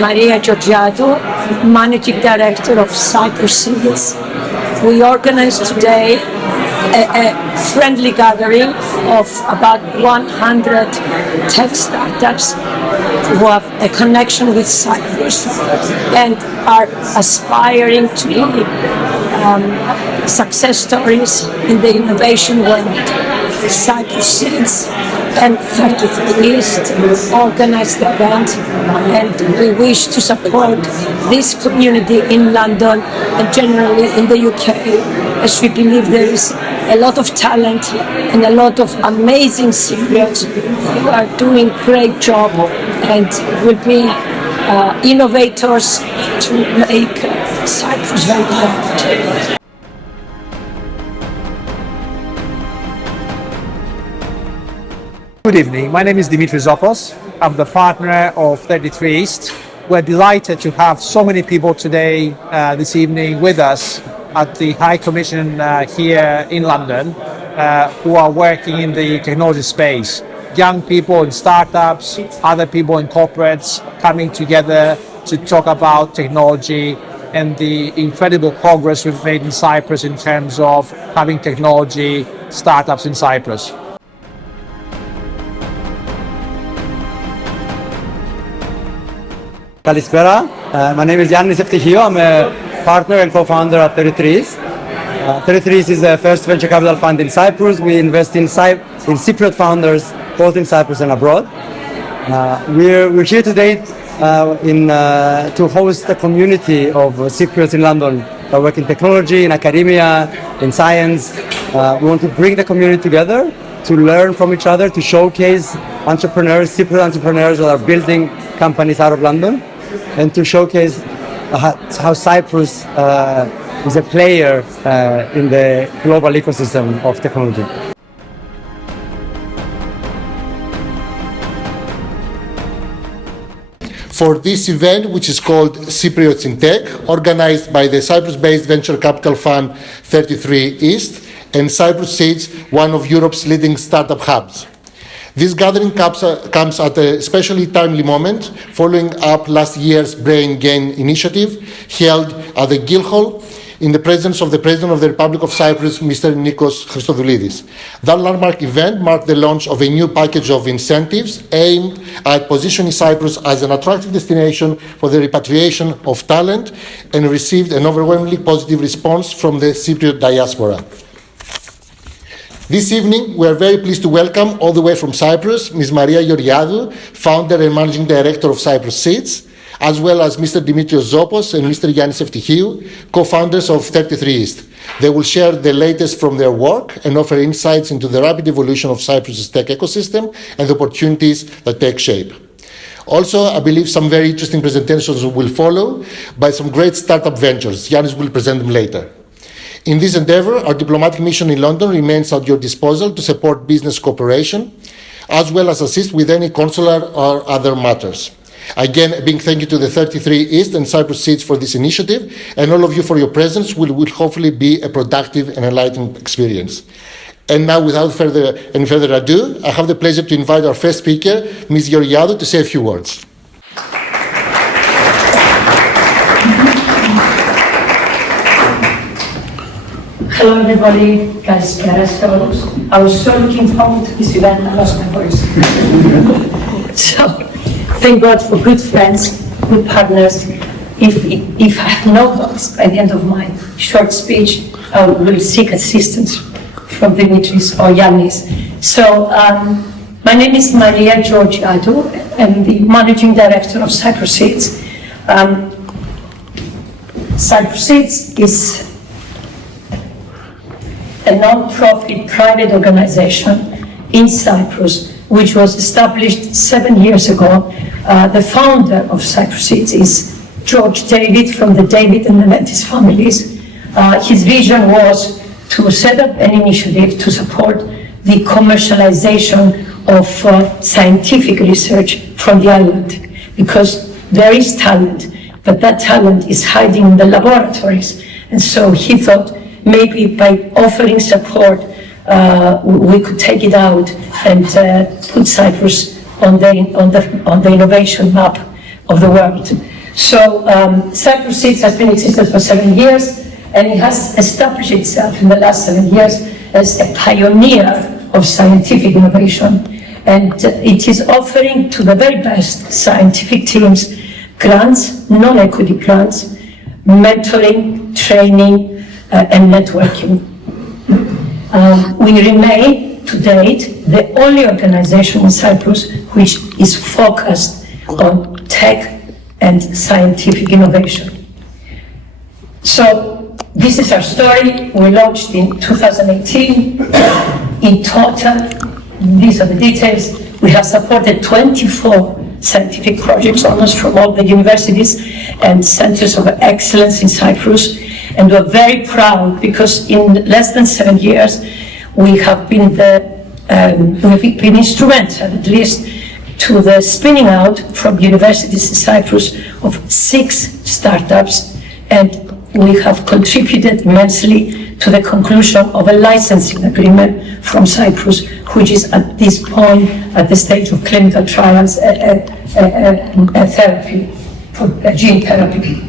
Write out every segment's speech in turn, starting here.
Maria Georgiadou, Managing Director of Cyprus Seeds. We organized today a friendly gathering of about 100 tech startups who have a connection with Cyprus and are aspiring to be success stories in the innovation world. Cyprus Seeds and 33 East organized the event, and we wish to support this community in London and generally in the UK, as we believe there is a lot of talent and a lot of amazing Cypriots who are doing great job and will be innovators to make Cyprus very proud. Good evening, my name is Dimitris Zopos. I'm the partner of 33 East. We're delighted to have so many people today, this evening with us at the High Commission here in London who are working in the technology space. Young people in startups, other people in corporates coming together to talk about technology and the incredible progress we've made in Cyprus in terms of having technology startups in Cyprus. Kalispera. My name is Yannis Eftichio. I'm a partner and co-founder at 33 East. 33 East is the first venture capital fund in Cyprus. We invest in Cypriot founders both in Cyprus and abroad. We're here today to host a community of Cypriots in London that work in technology, in academia, in science. We want to bring the community together to learn from each other, to showcase entrepreneurs, Cypriot entrepreneurs that are building companies out of London, and to showcase how Cyprus is a player in the global ecosystem of technology. For this event, which is called Cypriots in Tech, organized by the Cyprus-based venture capital fund 33 East and Cyprus Seeds, one of Europe's leading startup hubs. This gathering comes at a especially timely moment, following up last year's Brain Gain initiative held at the Guildhall in the presence of the President of the Republic of Cyprus, Mr. Nikos Christodoulidis. That landmark event marked the launch of a new package of incentives aimed at positioning Cyprus as an attractive destination for the repatriation of talent, and received an overwhelmingly positive response from the Cypriot diaspora. This evening, we are very pleased to welcome, all the way from Cyprus, Ms. Maria Georgiadou, founder and managing director of Cyprus Seeds, as well as Mr. Dimitris Zopos and Mr. Yannis Eftichio, co-founders of 33 East. They will share the latest from their work and offer insights into the rapid evolution of Cyprus's tech ecosystem and the opportunities that take shape. Also, I believe some very interesting presentations will follow by some great startup ventures. Yannis will present them later. In this endeavor, our diplomatic mission in London remains at your disposal to support business cooperation, as well as assist with any consular or other matters. Again, a big thank you to the 33 East and Cyprus Seeds for this initiative, and all of you for your presence will hopefully be a productive and enlightening experience. And now, without any further ado, I have the pleasure to invite our first speaker, Ms. Georgiadou, to say a few words. Hello everybody, Kalispera. I was so looking forward to this event, I lost my voice. So, thank God for good friends, good partners. If I have no voice by the end of my short speech, I will seek assistance from Dimitris or Yannis. So, my name is Maria Georgiadou. I'm the managing director of Cyprus Seeds. Cyprus Seeds is a non-profit private organization in Cyprus, which was established 7 years ago. The founder of Cyprus Seeds is George David from the David and the Mentis families. His vision was to set up an initiative to support the commercialization of scientific research from the island, because there is talent, but that talent is hiding in the laboratories. And so he thought, maybe by offering support, we could take it out and put Cyprus on the innovation map of the world. So Cyprus Seeds has been existed for 7 years, and it has established itself in the last 7 years as a pioneer of scientific innovation. And it is offering to the very best scientific teams grants, non-equity grants, mentoring, training, and networking. We remain, to date, the only organization in Cyprus which is focused on tech and scientific innovation. So this is our story. We launched in 2018. In total, these are the details. We have supported 24 scientific projects, almost from all the universities and centers of excellence in Cyprus. And we're very proud because in less than 7 years, we have been we've been instrumental, at least, to the spinning out from universities in Cyprus of 6 startups, and we have contributed immensely to the conclusion of a licensing agreement from Cyprus, which is at this point at the stage of clinical trials, a therapy, for gene therapy.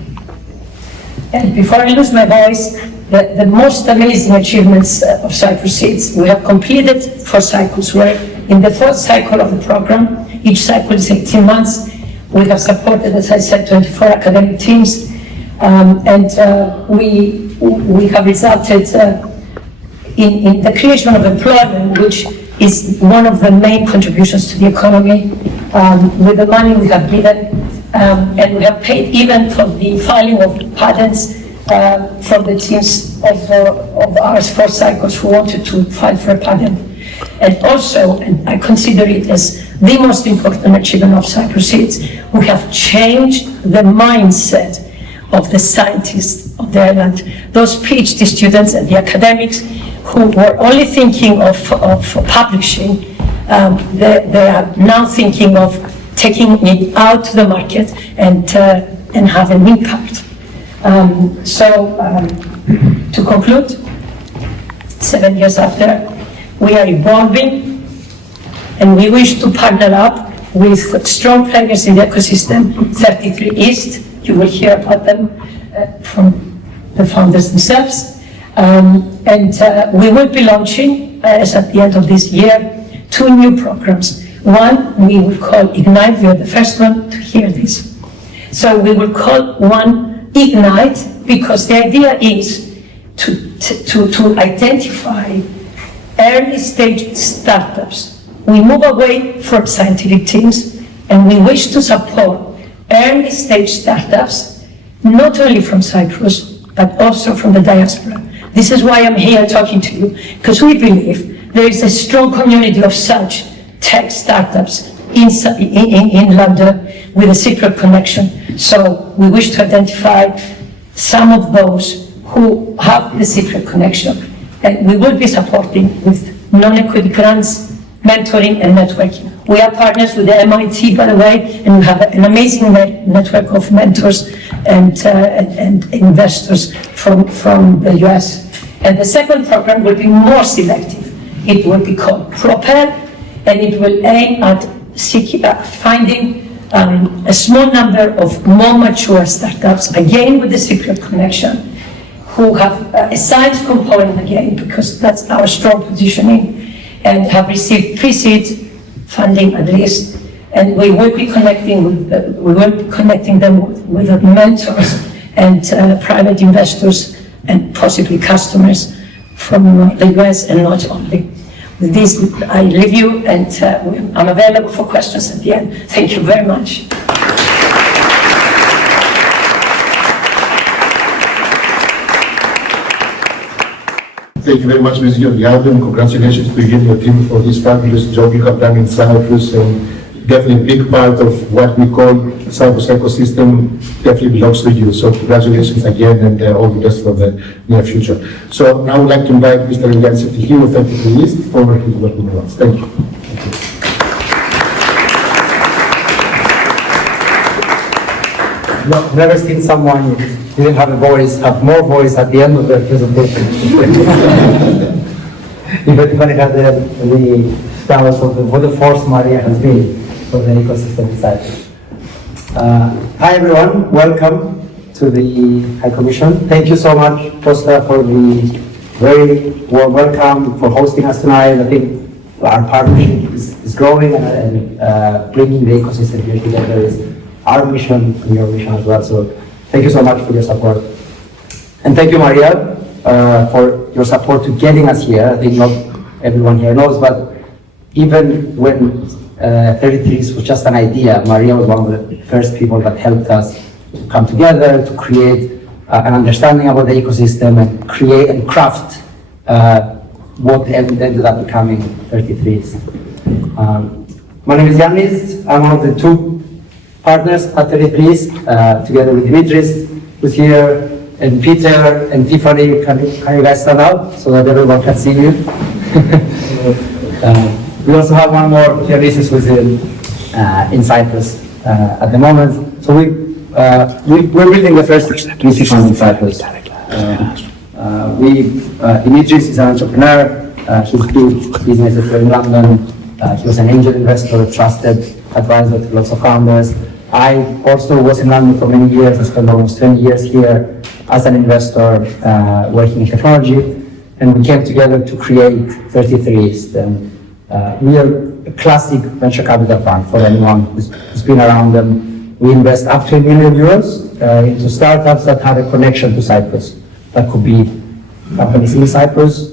And before I lose my voice, the most amazing achievements of Cyprus Seeds, we have completed 4 cycles. We're in the 4th cycle of the program. Each cycle is 18 months. We have supported, as I said, 24 academic teams, and we have resulted in the creation of employment, which is one of the main contributions to the economy. With the money we have given, and we have paid even for the filing of patents from the teams of ours 4 cycles who wanted to file for a patent. And also, and I consider it as the most important achievement of Cyprus Seeds, we have changed the mindset of the scientists of the island. Those PhD students and the academics who were only thinking of publishing, they are now thinking of taking it out to the market and have an impact. To conclude, 7 years after, we are evolving, and we wish to partner up with strong players in the ecosystem. 33 East, you will hear about them from the founders themselves. We will be launching, as at the end of this year, 2 new programs. One we will call Ignite. We are the first one to hear this. So we will call one Ignite because the idea is to identify early stage startups. We move away from scientific teams, and we wish to support early stage startups, not only from Cyprus, but also from the diaspora. This is why I'm here talking to you, because we believe there is a strong community of such tech startups in London with a Cypriot connection. So we wish to identify some of those who have the Cypriot connection, and we will be supporting with non-equity grants, mentoring, and networking. We are partners with the MIT, by the way, and we have an amazing network of mentors and investors from the US. And the second program will be more selective. It will be called Propel, and it will aim at finding a small number of more mature startups, again with the Cypriot connection, who have a science component again, because that's our strong positioning, and have received pre-seed funding at least. And we will be connecting them with mentors and private investors and possibly customers from the US and not only. With this, I leave you, and I'm available for questions at the end. Thank you very much. Thank you very much, Ms. Georgiadou, and congratulations to you and your team for this fabulous job you have done in Cyprus, and definitely a big part of what we call Cyprus ecosystem definitely belongs to you. So congratulations again, and all the best for the near future. So now I would like to invite Mr. Yanis of 33 East for his welcome remarks. Thank you. No, I've never seen someone who didn't have a voice, have more voice at the end of their presentation. Everybody had the stars of what the force Maria has been for the ecosystem of Cyprus. Hi everyone, welcome to the High Commission. Thank you so much, Costa, for the very warm welcome, for hosting us tonight. I think our partnership is growing and bringing the ecosystem here together is our mission and your mission as well. So thank you so much for your support. And thank you, Maria, for your support to getting us here. I think not everyone here knows, but even when 33s was just an idea, Maria was one of the first people that helped us to come together, to create an understanding about the ecosystem and create and craft what ended up becoming 33s. My name is Yannis. I'm one of the two partners at 33s, together with Dimitris, who's here, and Peter and Tiffany. Can you guys stand up so that everyone can see you? We also have one more, Dionysus, who's in Cyprus at the moment. So we're building the first VC fund in Cyprus. Dimitris is an entrepreneur. He's built businesses here in London. He was an angel investor, a trusted advisor to lots of founders. I also was in London for many years. I spent almost 20 years here as an investor working in technology. And we came together to create 33s. We are a classic venture capital fund for anyone who's been around them. We invest up to €1 million into startups that have a connection to Cyprus. That could be companies in Cyprus,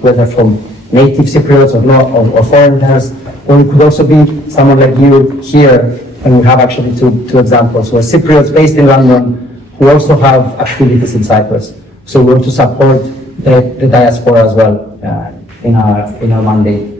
whether from native Cypriots or foreigners, or it could also be someone like you here, and we have actually two examples. So Cypriots based in London who also have activities in Cyprus. So we want to support the diaspora as well in our mandate.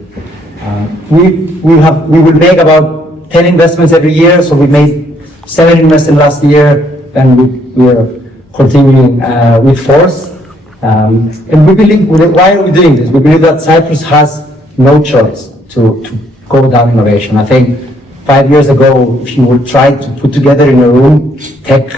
We will make about 10 investments every year, so we made 7 investments last year, and we are continuing with force. And we believe, why are we doing this? We believe that Cyprus has no choice to go down innovation. I think 5 years ago, if you would try to put together in a room tech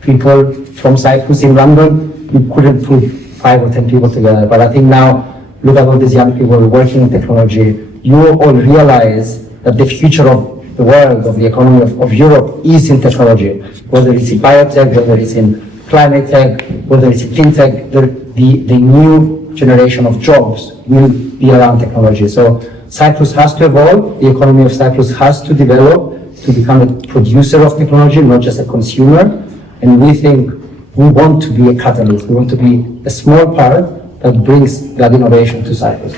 people from Cyprus in London, you couldn't put 5 or 10 people together. But I think now, look at all these young people working in technology. You all realize that the future of the world, of the economy of Europe is in technology, whether it's in biotech, whether it's in climate tech, whether it's in fintech, the new generation of jobs will be around technology. So Cyprus has to evolve, the economy of Cyprus has to develop to become a producer of technology, not just a consumer. And we think we want to be a catalyst, we want to be a small part that brings that innovation to Cyprus.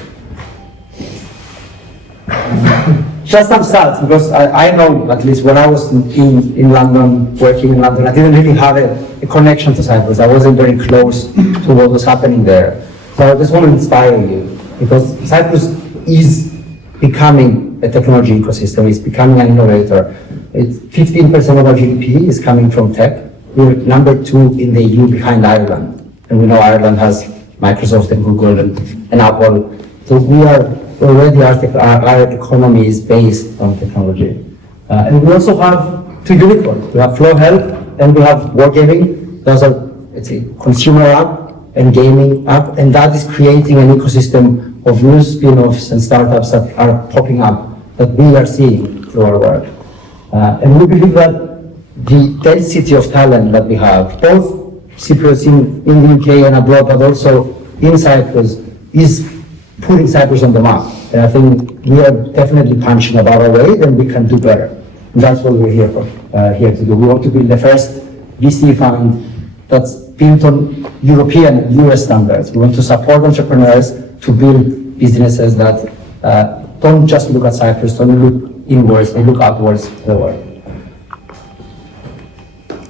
Just some stats, because I know, at least when I was in London, working in London, I didn't really have a connection to Cyprus. I wasn't very close to what was happening there. So I just want to inspire you, because Cyprus is becoming a technology ecosystem, it's becoming an innovator. 15% of our GDP is coming from tech. We're number 2 in the EU behind Ireland. And we know Ireland has Microsoft and Google and Apple. So we are already, our economy is based on technology. And we also have 2 unicorns. We have Flow Health and we have Wargaming. Those are, it's a consumer app and gaming app, and that is creating an ecosystem of new spin-offs and startups that are popping up that we are seeing through our work. And we believe that the density of talent that we have, both Cypriots in the UK and abroad, but also in Cyprus, is putting Cyprus on the map. And I think we are definitely punching above our weight, and we can do better. And that's what we're here to do. We want to build the first VC fund that's built on European and US standards. We want to support entrepreneurs to build businesses that don't just look at Cyprus, don't look inwards, they look upwards to the world.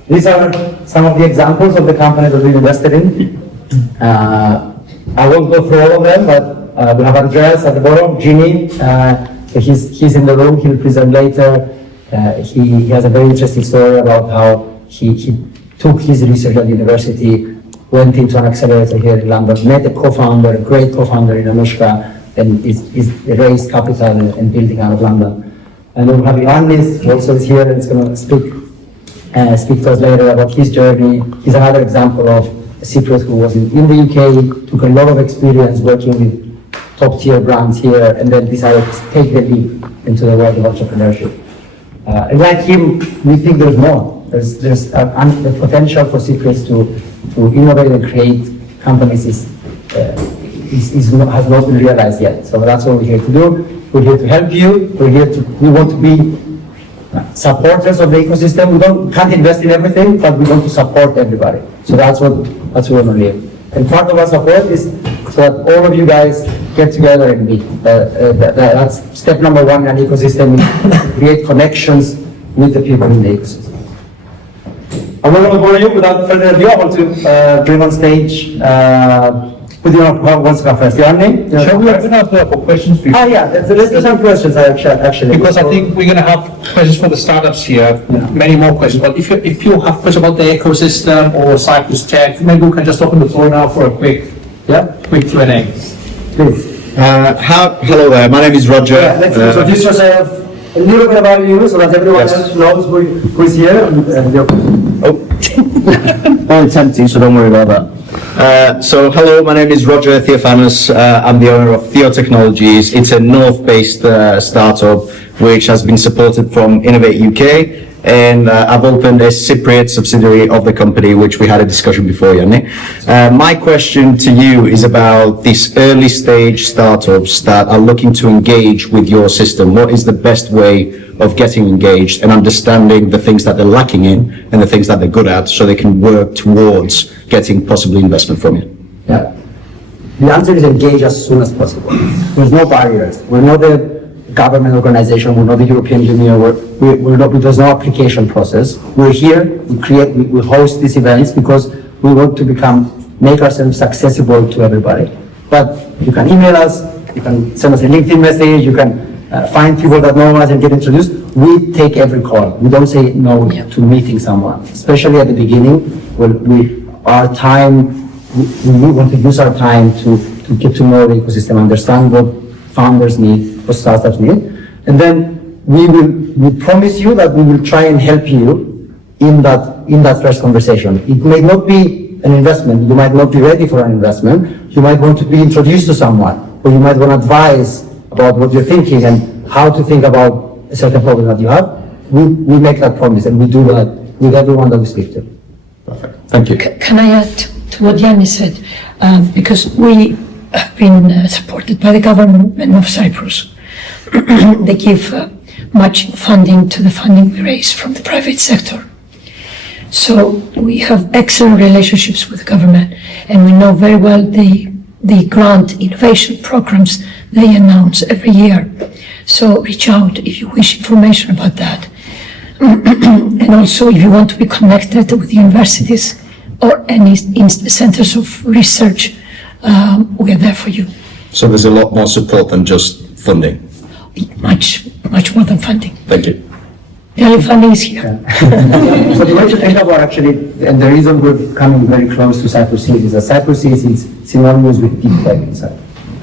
These are some of the examples of the companies that we've invested in. I won't go through all of them, but we have Andreas at the bottom, Jimmy, he's in the room, he'll present later. He has a very interesting story about how he took his research at university, went into an accelerator here in London, met a co-founder, a great co-founder in Anushka, and is raised capital and building out of London. And then we have Ioannis, who also is here and is going to speak to us later about his journey. He's another example of a Cypriot who was in the UK, took a lot of experience working with top tier brands here, and then decided to take the leap into the world of entrepreneurship. And like him, we think there's more. There's the potential for Cypriots to innovate and create companies has not been realized yet. So that's what we're here to do. We're here to help you. We want to be supporters of the ecosystem. We can't invest in everything, but we want to support everybody. So that's where we want to live. And part of our support is so that all of you guys get together and meet. That's step number one in an ecosystem, is to create connections with the people in the ecosystem. I'm not going to bore you. Without further ado, I want to bring on stage, who do you want to go first? Yanni? Shall we open up for questions? Ah, yeah, let's do some questions actually. Because I think we're going to have questions for the startups here, many more questions. But if you have questions about the ecosystem or Cyprus tech, maybe we can just open the floor now for a quick Q&A. Please. Hello there, my name is Roger. Yeah, let's introduce yourself a little bit about you so that everyone else knows who is here. It's empty, so don't worry about that. So hello, my name is Roger Theophanos. I'm the owner of Theo Technologies. It's a North-based startup which has been supported from Innovate UK, and I've opened a Cypriot subsidiary of the company, which we had a discussion before, Yanni. My question to you is about these early stage startups that are looking to engage with your system. What is the best way of getting engaged and understanding the things that they're lacking in and the things that they're good at, so they can work towards getting possibly investment from you? Yeah. The answer is engage as soon as possible. There's no barriers. We're not a government organization. We're not the European Union. There's no application process. We're here. We host these events because we want to make ourselves accessible to everybody. But you can email us. You can send us a LinkedIn message. You can find people that know us and get introduced. We take every call. We don't say no to meeting someone, especially at the beginning. We want to use our time to get to know the ecosystem, understand what founders need, what startups need, and then we promise you that we will try and help you in that first conversation. It may not be an investment. You might not be ready for an investment. You might want to be introduced to someone, or you might want advice about what you're thinking and how to think about a certain problem that you have. We make that promise, and we do that with everyone that we speak to. Perfect. Thank you. Can I add to what Yanni said? Because we have been supported by the government of Cyprus. They give matching funding to the funding we raise from the private sector. So we have excellent relationships with the government, and we know very well the grant innovation programs they announce every year. So reach out if you wish information about that. And also if you want to be connected with universities or any centers of research, we are there for you. So there's a lot more support than just funding. Much more than funding. Thank you. The only funding is here. So the way to think about actually, and the reason we're coming very close to Cyprus Seeds is that Cyprus Seeds is synonymous with deep tech inside.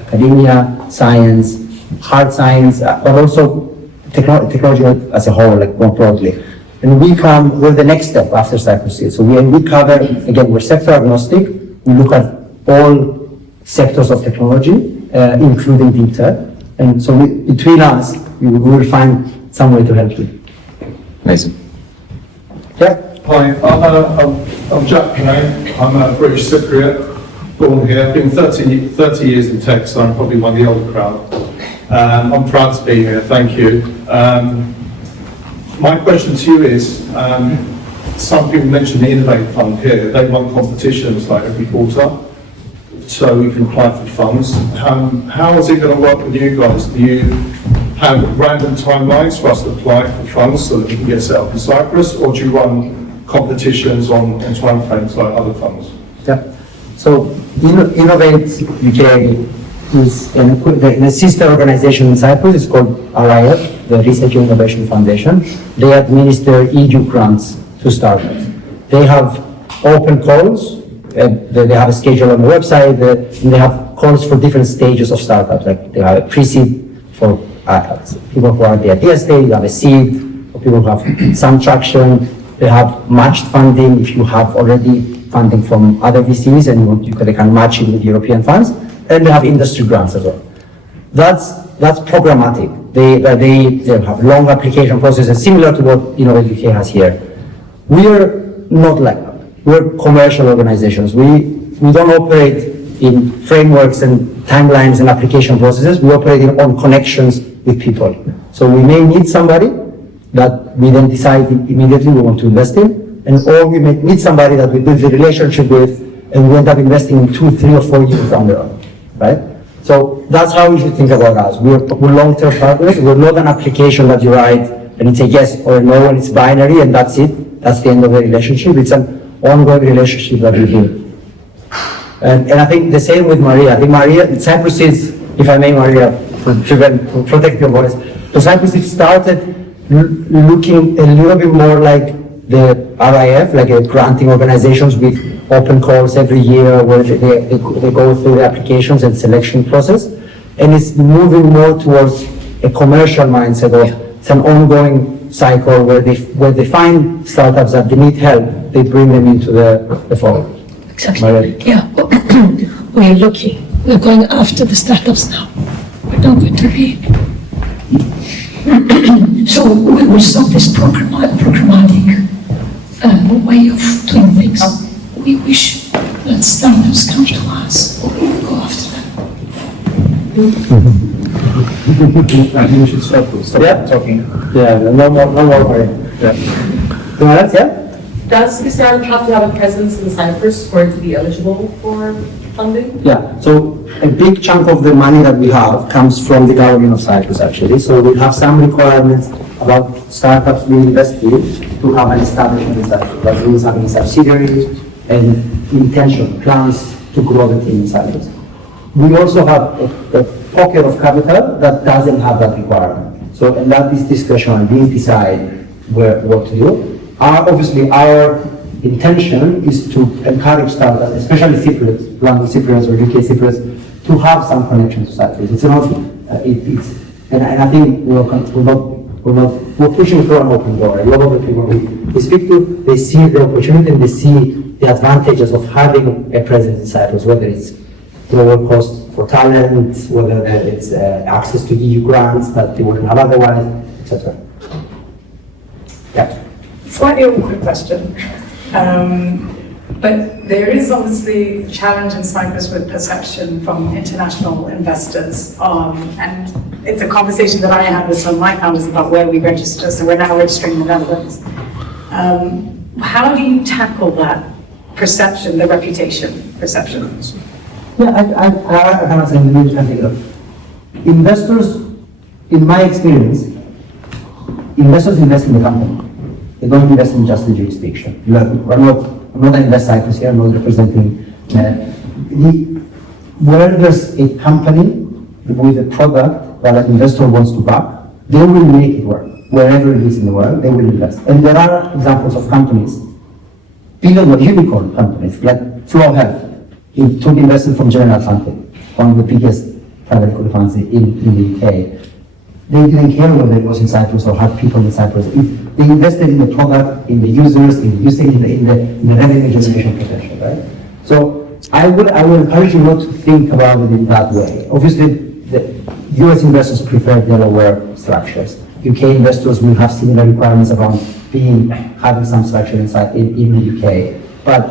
Academia, science, hard science, but also technology as a whole, like more broadly. And we're the next step after Cyprus Seeds. So we cover, again, we're sector agnostic. We look at all sectors of technology, including deep tech. And so between us, we will find some way to help you. Amazing. Yeah. Hi, I'm Jack Kane. I'm a British Cypriot, born here. Been 30 years in tech, so I'm probably one of the older crowd. I'm proud to be here, thank you. My question to you is, some people mentioned the Innovate Fund here. They run competitions like every quarter, so you can apply for funds. How is it going to work with you guys? Do you have random timelines for us to apply for funds so that we can get set up in Cyprus, or do you run competitions on timeframes like other funds? Yeah. So Innovate UK is the sister organization in Cyprus. It's called RIF, the Research and Innovation Foundation. They administer EU grants to startups. They have open calls. They have a schedule on the website. And they have calls for different stages of startups. Like they have a pre-seed for people who are at the idea stage. They have a seed for people who have some traction. They have matched funding if you have already funding from other VCs and they can match it with European funds. And they have industry grants as well. That's that's programmatic. They have long application processes similar to what the UK has here. We're not like that. We're commercial organizations. We don't operate in frameworks and timelines and application processes. We operate on connections with people. So we may need somebody that we then decide immediately we want to invest in, or we may need somebody that we build a relationship with and we end up investing in 2, 3, or 4 years down the road, right? So that's how you should think about us. We're long-term partners. We're not an application that you write and it's a yes or a no and it's binary and that's it. That's the end of the relationship. It's an ongoing relationship that we build. And I think the same with Maria. I think Maria, Cyprus Seeds, if I may, Maria, to protect your voice. So Cyprus Seeds started looking a little bit more like the RIF, like a granting organizations with open calls every year where they go through the applications and selection process. And it's moving more towards a commercial mindset of it's an ongoing cycle where they find startups that they need help, they bring them into the fold. Exactly. Yeah. We're lucky. We're going after the startups now. We're not going to be. So we will stop this programmatic way of doing things. We wish that startups come to us. We will go after them. I think we should stop talking. Yeah, no more. Yeah. Anyone else? Yeah? Does the startup have to have a presence in Cyprus for it to be eligible for funding? Yeah, so a big chunk of the money that we have comes from the government of Cyprus actually. So we have some requirements about startups we invest in to have an establishment in Cyprus. That means having subsidiaries and intention, plans to grow the team in Cyprus. We also have a pocket of capital that doesn't have that requirement. So, and that is discretionary. We decide what to do. Obviously, our intention is to encourage startups, especially Cypriots, London Cypriots or UK Cypriots, to have some connection to Cyprus. It's not, and I think we're pushing for an open door. A lot of the people we speak to, they see the opportunity and they see the advantages of having a presence in Cyprus, whether it's lower cost for talent, whether it's access to EU grants that they wouldn't have otherwise, etc. Yeah. Slightly awkward question, but there is obviously a challenge in Cyprus with perception from international investors, and it's a conversation that I had with some of my founders about where we register, so we're now registering in the Netherlands. How do you tackle that perception, the reputation perception? Yeah, I can answer in the middle. Investors, in my experience, investors invest in the company. They don't invest in just the jurisdiction. I'm not an Invest Cyprus here, I'm not representing. Where there's a company with a product that an investor wants to back, they will make it work. Wherever it is in the world, they will invest. And there are examples of companies, billion unicorn companies, like Flow Health. It took investment from General Atlantic, one of the biggest private equity funds in the UK. They didn't care whether it was in Cyprus or had people in Cyprus. They invested in the product, in the users, in the usage, in the revenue generation potential, right? So I will encourage you not to think about it in that way. Obviously, the US investors prefer Delaware structures. UK investors will have similar requirements around having some structure inside in the UK. But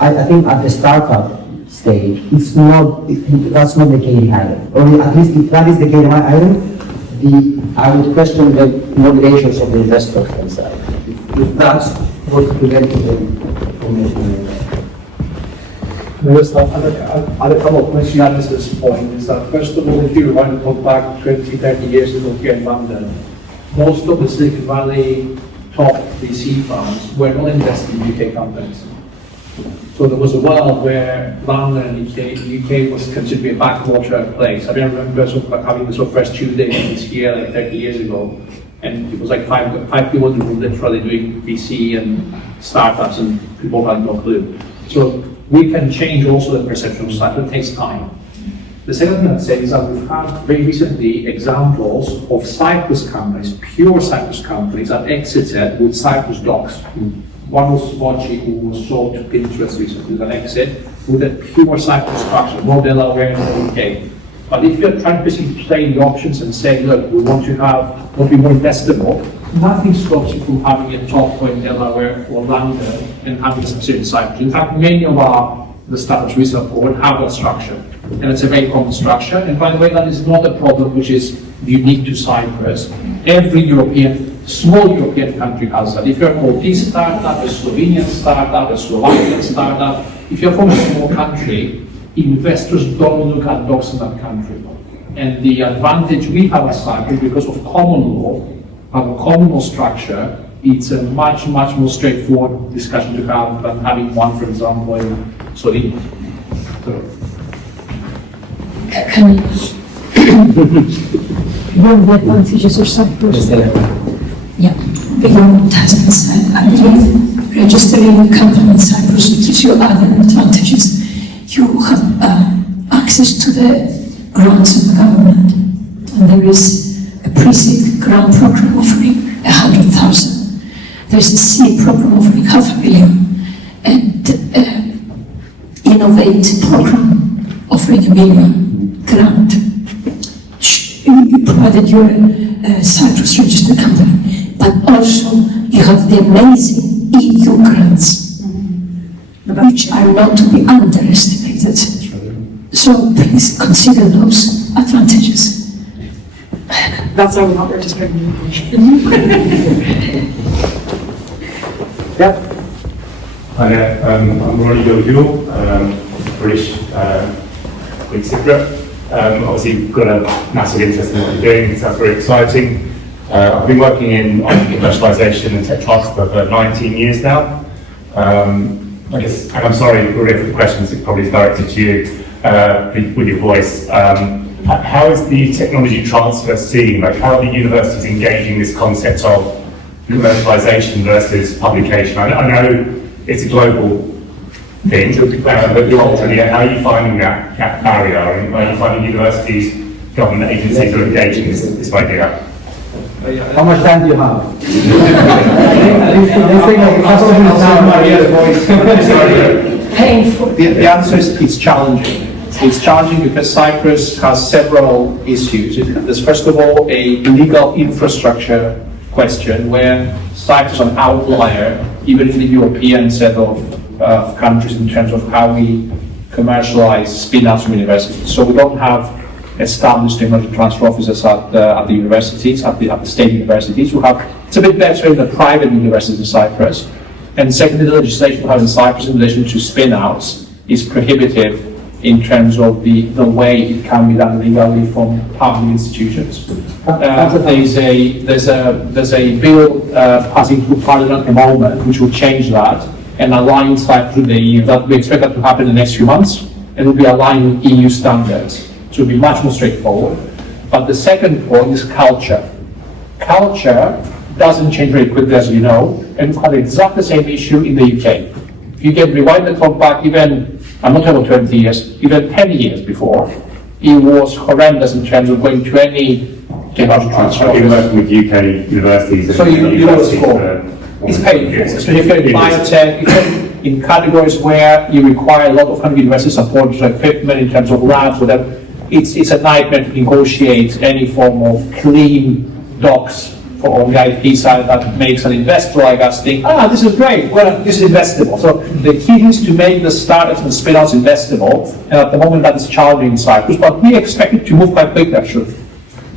I think at the startup stage, that's not the gating item. Or at least if that is the gating item, I would question the motivations of the investors themselves. If that's what prevented them from making it. I had a couple of questions at this point. Is that first of all, if you want to go back 20, 30 years ago here in London, most of the Silicon Valley top VC firms were not investing in UK companies. So there was a world where London and UK was considered to be a backwater place. I mean, I remember having the first Tuesday meetings here like 30 years ago, and it was like five people who were literally doing VC and startups, and people had no clue. So we can change also the perception of startups. It takes time. The second thing I'd say is that we've had very recently examples of Cyprus companies, pure Cyprus companies, that exited with Cyprus docs. One was Mochi, who was sold to Pinterest recently with an exit with a pure Cyprus structure, no Delaware in the UK. But if you're trying to basically play the options and say, look, we want to be more investable, nothing stops you from having a top in Delaware or London and having a subsidiary in Cyprus. In fact, many of the startups we support have that structure, and it's a very common structure. And by the way, that is not a problem which is unique to Cyprus. Every small European country has that. If you're a Maltese startup, a Slovenian startup, a Slovakian startup, if you're from a small country, investors don't look at docs in that country. And the advantage we have as Cyprus, because of common law, have a common law structure, it's a much more straightforward discussion to have than having one, for example, in Slovenia. Can one of the advantages of Cyprus? Yeah, beyond what has been said, I believe registering a company in Cyprus gives you other advantages. You have access to the grants of the government, and there is a pre-seed grant program offering 100,000. There's a seed program offering $500,000, and Innovate program offering $1 million grant. You provided your Cyprus registered company, but also you have the amazing EU grants, which are not to be underestimated. So please consider those advantages. That's why we're not registering. Yeah. Hi there, I'm Ronnie Gilgill, British Greek Cypriot. Obviously, we've got a massive interest in what you're doing, so that's very exciting. I've been working in commercialisation and tech transfer for 19 years now. I guess, and I'm sorry, we're here for the questions, it probably is directed to you with your voice. How is the technology transfer seen? Like, how are the universities engaging this concept of commercialisation versus publication? I know it's a global thing, but culturally, how are you finding that barrier? And are you finding universities, government agencies are engaging this idea? How much time do you have? The answer is it's challenging. It's challenging because Cyprus has several issues. There's first of all a legal infrastructure question where Cyprus is an outlier, even in the European set of countries in terms of how we commercialize spin-outs from universities. So we don't have established technology transfer offices at the universities, at the state universities. It's a bit better in the private universities in Cyprus. And secondly, the legislation we have in Cyprus in relation to spin-outs is prohibitive in terms of the way it can be done legally from public institutions. There's a bill passing through Parliament at the moment which will change that and align Cyprus with the EU. That we expect that to happen in the next few months, and will be aligned with EU standards. So it'll be much more straightforward. But the second point is culture. Culture doesn't change very quickly, as you know, and we've had exactly the same issue in the UK. If you can rewind the clock back even, I'm not talking about 20 years, even 10 years before, it was horrendous in terms of going to any technology transfer. I've been working with UK universities. So you know the score. It's painful, especially if you're in biotech, if you're in categories where you require a lot of kind of university support, equipment in terms of labs, whatever. It's a nightmare to negotiate any form of clean docs for on the IP side that makes an investor like us think, this is great, well, this is investable. So the key is to make the startups and spin-outs investable, and at the moment that is challenging in Cyprus, but we expect it to move quite quickly actually.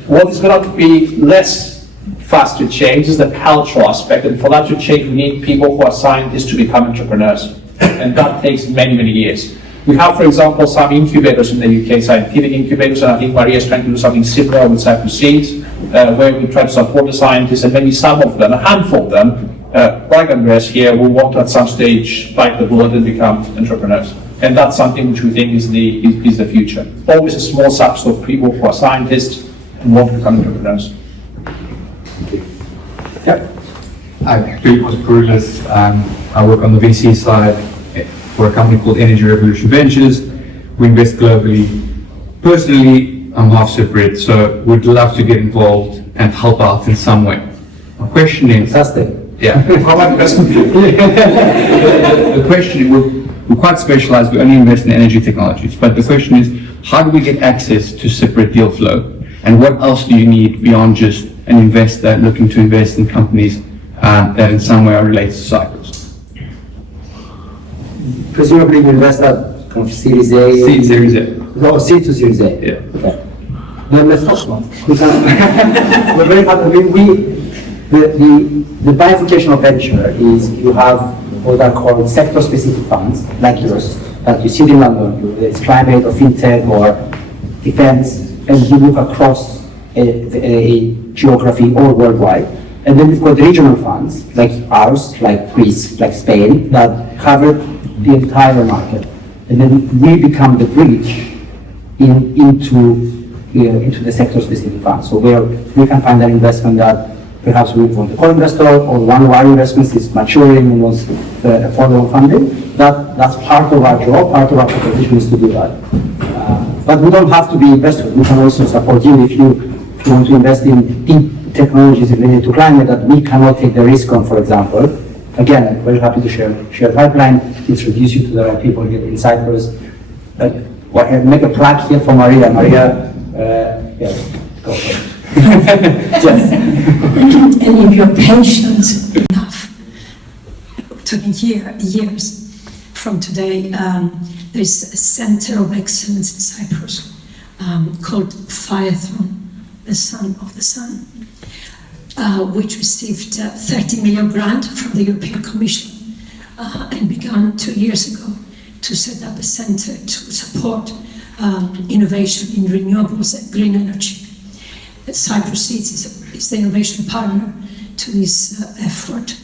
What is going to be less fast to change is the cultural aspect, and for that to change we need people who are scientists to become entrepreneurs, and that takes many, many years. We have, for example, some incubators in the UK, scientific incubators, and I think Maria is trying to do something similar with Cyprus Seeds, where we try to support the scientists, and maybe some of them, a handful of them, like Andreas here, will want to at some stage bite the bullet and become entrepreneurs. And that's something which we think is the future. Always a small subset of people who are scientists and want to become entrepreneurs. Thank you. Yep. I'm Philippos Peroulas. I work on the VC side for a company called Energy Revolution Ventures. We invest globally. Personally, I'm half Cypriot, so would love to get involved and help out in some way. My question is... Fantastic. Yeah. How about investment? The question is, we're quite specialized, we only invest in energy technologies, but the question is, how do we get access to Cypriot deal flow? And what else do you need beyond just an investor looking to invest in companies that in some way are related to Cyprus? Presumably you invest at kind of Series A. Seed Series A. Oh, seed to Series A. Yeah. Okay. Then let's talk about it. We're very happy. The bifurcation of venture is you have what are called sector-specific funds, like yours, that you see in London, it's climate or fintech or defense, and you look across a geography or worldwide. And then we've got regional funds, like ours, like Greece, like Spain, that cover the entire market. And then we become the bridge into the sector-specific funds. So where we can find an investment that perhaps we want a co-investor, or one of our investments is maturing and wants affordable funding. That's part of our job, part of our proposition is to do that. But we don't have to be investors. We can also support you if you want to invest in deep technologies related to climate that we cannot take the risk on, for example. Again, I'm very happy to share pipeline, introduce you to the right people here in Cyprus. Make a plug here for Maria. Maria, yes, go for it. Yes. And if you're patient enough, to years from today, there is a center of excellence in Cyprus called Phaethon, the Son of the Sun, which received 30 million grant from the European Commission and began 2 years ago to set up a center to support innovation in renewables and green energy. Cyprus Seeds is the innovation partner to this effort,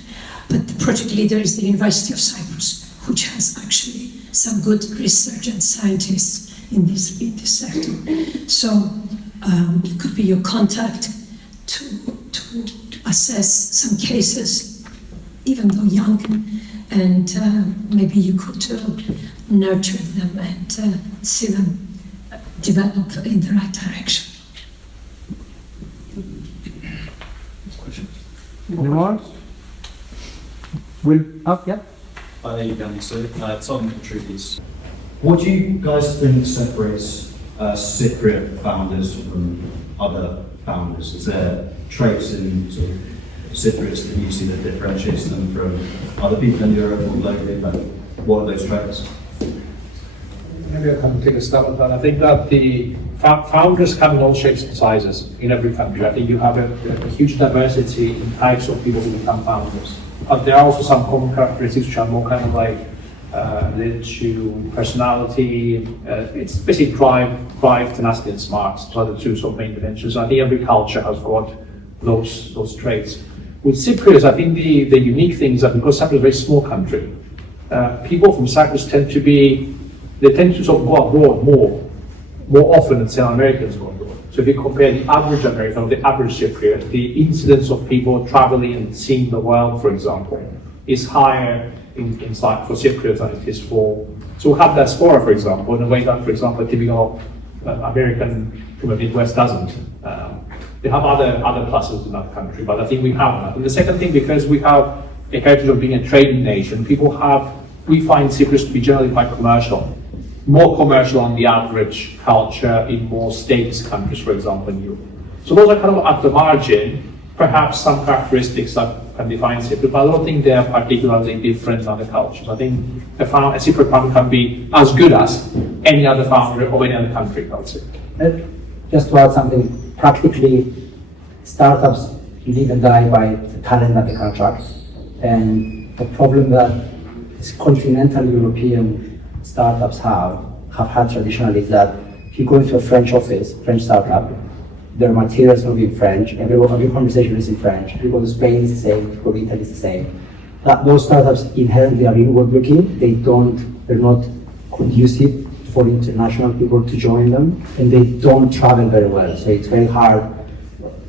but the project leader is the University of Cyprus, which has actually some good research and scientists in this sector. So it could be your contact to assess some cases, even though young, and maybe you could nurture them and see them develop in the right direction. Any more? Yeah. Hi, there you go. So, Tom Trudies. What do you guys think separates Cypriot founders from other founders? Is there traits in sort of Cypriots that you see that differentiates them from other people in Europe or globally? Like, what are those traits? Maybe I can take a stab at that. I think that the founders come in all shapes and sizes in every country. I think you have a huge diversity in types of people who become founders. But there are also some common characteristics which are more kind of like related to personality. It's basically drive, tenacity, and smarts. Those are the two sort of main dimensions. I think every culture has got those traits. With Cypriots, I think the unique thing is that because Cyprus is a very small country, people from Cyprus tend to sort of go abroad more often than say Americans go abroad. So if you compare the average American or the average Cypriot, the incidence of people traveling and seeing the world, for example, is higher in for Cypriots than it is for. So we have diaspora, for example, in a way that, for example, a typical American from the Midwest doesn't. They have other pluses in that country, but I think we have that. And the second thing, because we have a heritage of being a trading nation, we find Cyprus to be generally quite commercial. More commercial than the average culture in more states countries, for example, in Europe. So those are kind of at the margin, perhaps some characteristics that can define Cyprus, but I don't think they are particularly different than other cultures. I think a Cypriot founder can be as good as any other founder of any other country, I would say. Just to add something, practically, startups live and die by the talent that they can attract. And the problem that continental European startups have had traditionally is that if you go into a French office, French startup, their materials will be in French, every conversation is in French. If you go to Spain, it's the same, if you go to Italy, it's the same. Those startups inherently are inward looking, they're not conducive for international people to join them, and they don't travel very well, so it's very hard.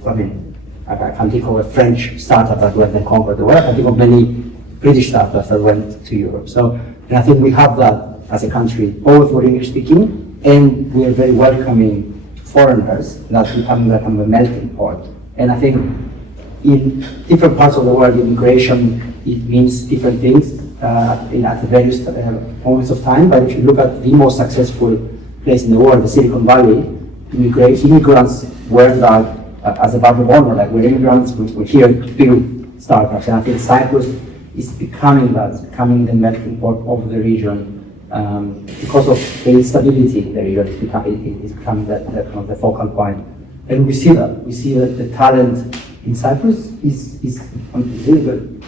I mean, I can't think of a French startup that went and conquered the world. I think of many British startups that went to Europe. So, and I think we have that as a country, both for English speaking, and we are very welcoming foreigners that become like a melting pot. And I think in different parts of the world, immigration, it means different things at the various moments of time. But if you look at the most successful place in the world, the Silicon Valley, immigrants were that as a badge of honor, like we're immigrants, we're here to build startups. And I think Cyprus is becoming that, it's becoming the melting pot of the region. Because of the instability in the region, it's becoming the focal point. And we see that. We see that the talent in Cyprus is really good.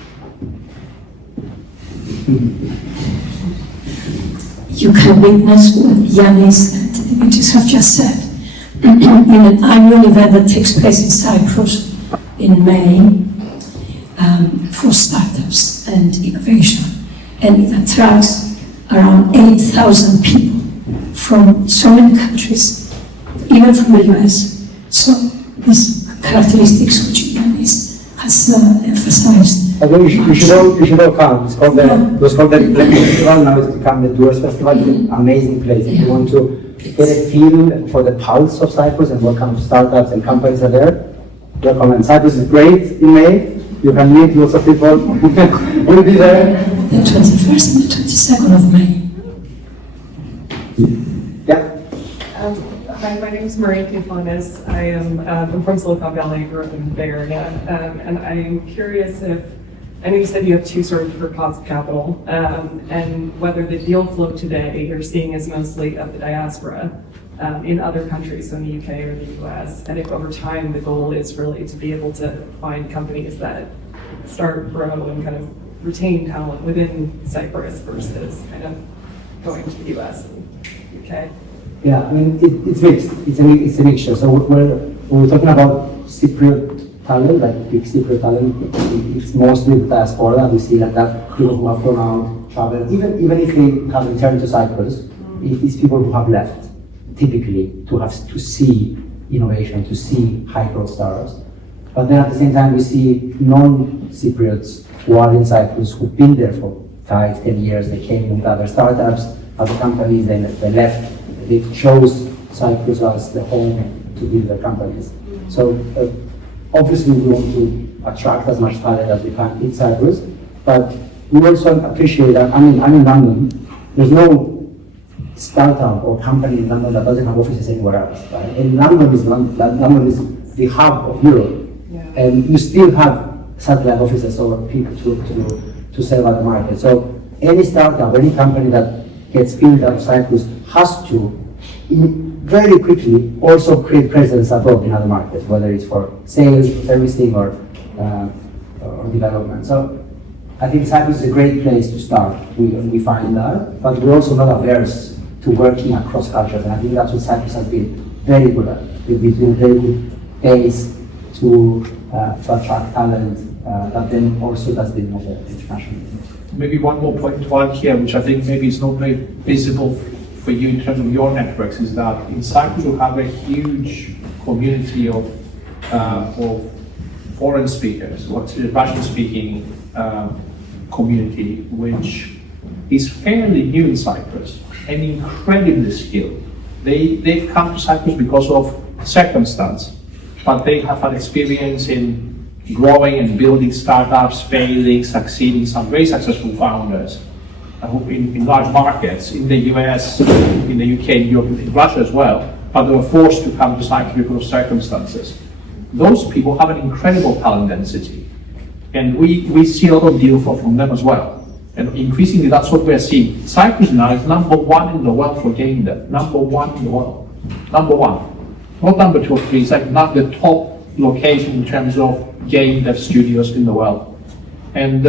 You can witness what Yannis and Dimitris have just said. In an annual event that takes place in Cyprus in May for startups and innovation. And it attracts around 8,000 people from so many countries, even from the US. So these characteristics which Yannis has emphasized. You should all come. It's called the Festival, now it's become the Tourist Festival. It's an amazing place. If you want to get a feel for the pulse of Cyprus and what kind of startups and companies are there, welcome. And Cyprus is great in May. You can meet lots of people. We'll be there. The 21st and the 22nd of May. Yeah. Hi, my name is Maria Tifonis. I am I'm from Silicon Valley, grew up in the Bay Area, and I'm curious if, I know you said you have two sources for cost of capital, and whether the deal flow today you're seeing is mostly of the diaspora in other countries, so in the UK or the US, and if over time the goal is really to be able to find companies that start, grow, and kind of retain talent within Cyprus versus kind of going to the US and UK. Yeah, I mean, it's mixed. It's a mixture. So when we're talking about Cypriot talent, like big Cypriot talent, it's mostly the diaspora. We see that people who have gone out, traveled, even if they have returned to Cyprus, it's people who have left, typically, to see innovation, to see high growth startups. But then at the same time, we see non-Cypriots who are in Cyprus, who've been there for 5, 10 years. They came with other startups, other companies, they left. They chose Cyprus as the home to build their companies. So obviously we want to attract as much talent as we can in Cyprus, but we also appreciate that, I'm in London, there's no startup or company in London that doesn't have offices anywhere else, right? And London is the hub of Europe, and you still have satellite offices or people to serve other markets. So any startup, any company that gets built out of Cyprus has to very quickly also create presence abroad in other markets, whether it's for sales, for servicing, or development. So I think Cyprus is a great place to start. We find that, but we're also not averse to working across cultures, and I think that's what Cyprus has been very good at. We've been very good base to attract talent, but then also does the international. Maybe one more point to add here, which I think maybe is not very visible for you in terms of your networks, is that in Cyprus we have a huge community of foreign speakers, or Russian-speaking community, which is fairly new in Cyprus and incredibly skilled. They've come to Cyprus because of circumstance, but they have had experience in growing and building startups, failing, succeeding, some very successful founders in large markets, in the US, in the UK, in Europe, in Russia as well, but they were forced to come to Cyprus because of circumstances. Those people have an incredible talent density, and we see a lot of deal flow from them as well. And increasingly, that's what we're seeing. Cyprus now is #1 in the world for game dev, #1 in the world, #1. Not number 2 or 3, it's like not the top location in terms of game dev studios in the world. And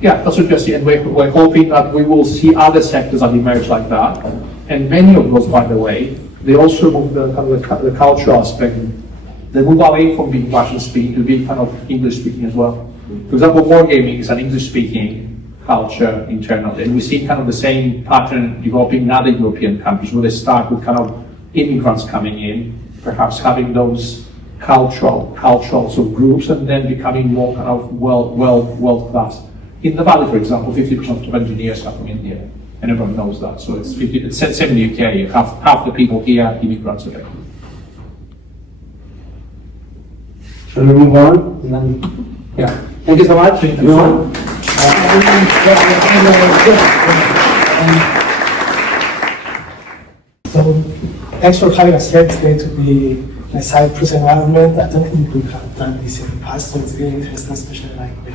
yeah, that's what we're seeing. And we're hoping that we will see other sectors that emerge like that. And many of those, by the way, they also move the cultural aspect. They move away from being Russian speaking to being kind of English speaking as well. For example, wargaming is an English speaking culture internally. And we see kind of the same pattern developing in other European countries, where they start with kind of immigrants coming in, perhaps having those cultural sort of groups, and then becoming more kind of world class. In the Valley, for example, 50% of engineers are from India, and everyone knows that. So it's 50. It's same in the UK. Half the people here are immigrants. Effectively. Shall we move on? And then, yeah. Thank you so much, everyone. So So thanks for having us here. It's great to be in a Cyprus environment. I don't think we have done this in the past, so it's really interesting, especially like with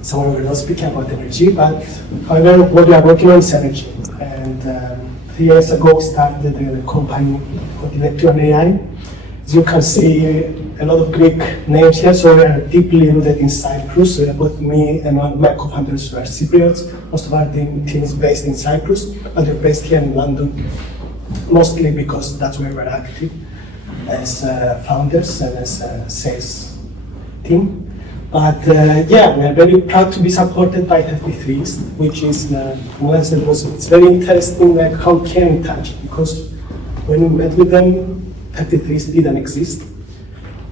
someone who knows speaking about energy. But however, what we are working on is energy. And 3 years ago, we started a company called EIF-backed. As you can see, a lot of Greek names here, so we are deeply rooted in Cyprus. So both me and my co-founders are Cypriots. Most of our team is based in Cyprus, but we're based here in London, mostly because that's where we're active as founders and as a sales team. But yeah, we are very proud to be supported by 33 East, which is, it's very interesting like how came in touch, because when we met with them, 33 East didn't exist.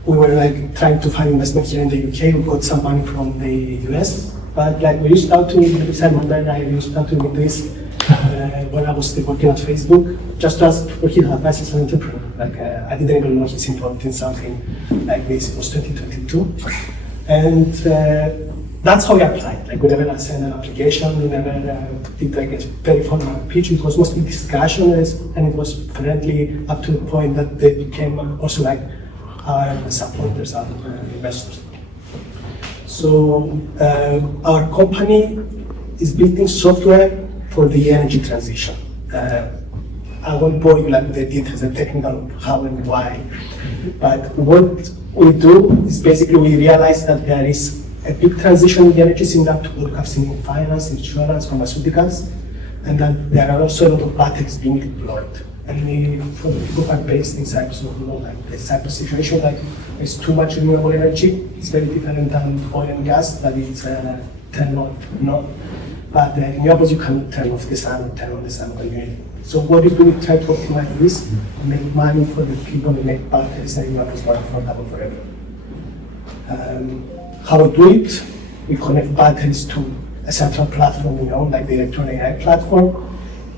We were like trying to find investment here in the UK. We got some money from the US, but like we reached out to Simon and I reached out to Idris when I was still working at Facebook, just to ask for his advice as an entrepreneur. Like I didn't even know he's involved in something like this. It was 2022, and that's how we applied. Like we never sent an application. We never did like a very formal pitch. It was mostly discussion, and it was friendly up to the point that they became also like our supporters, our investors. So our company is building software for the energy transition. I won't bore you like with the details and technical how and why, but what we do is basically we realize that there is a big transition in the energy similar to what we have seen in finance, insurance, pharmaceuticals, and that there are also a lot of batteries being deployed. And for the people who are based in Cyprus, you know, like the Cyprus situation, like there's too much renewable energy. It's very different than oil and gas, that it's turn on, no. But renewables, you can turn off the sun or turn on the sun when you need it. So what we do, we try to optimize this, make money for the people who make batteries and renewables more affordable for everyone. How we do it, we connect batteries to a central platform, you know, like the electronic AI platform.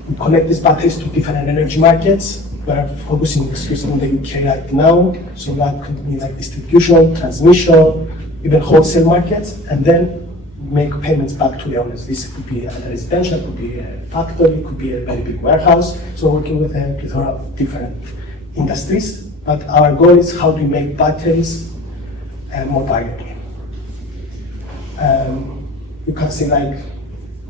We connect these batteries to different energy markets. We are focusing exclusively on the UK right now, so that could be like distribution, transmission, even wholesale markets, and then make payments back to the owners. This could be a residential, could be a factory, could be a very big warehouse. So working with a plethora of different industries. But our goal is how do we make batteries more valuable. You can see like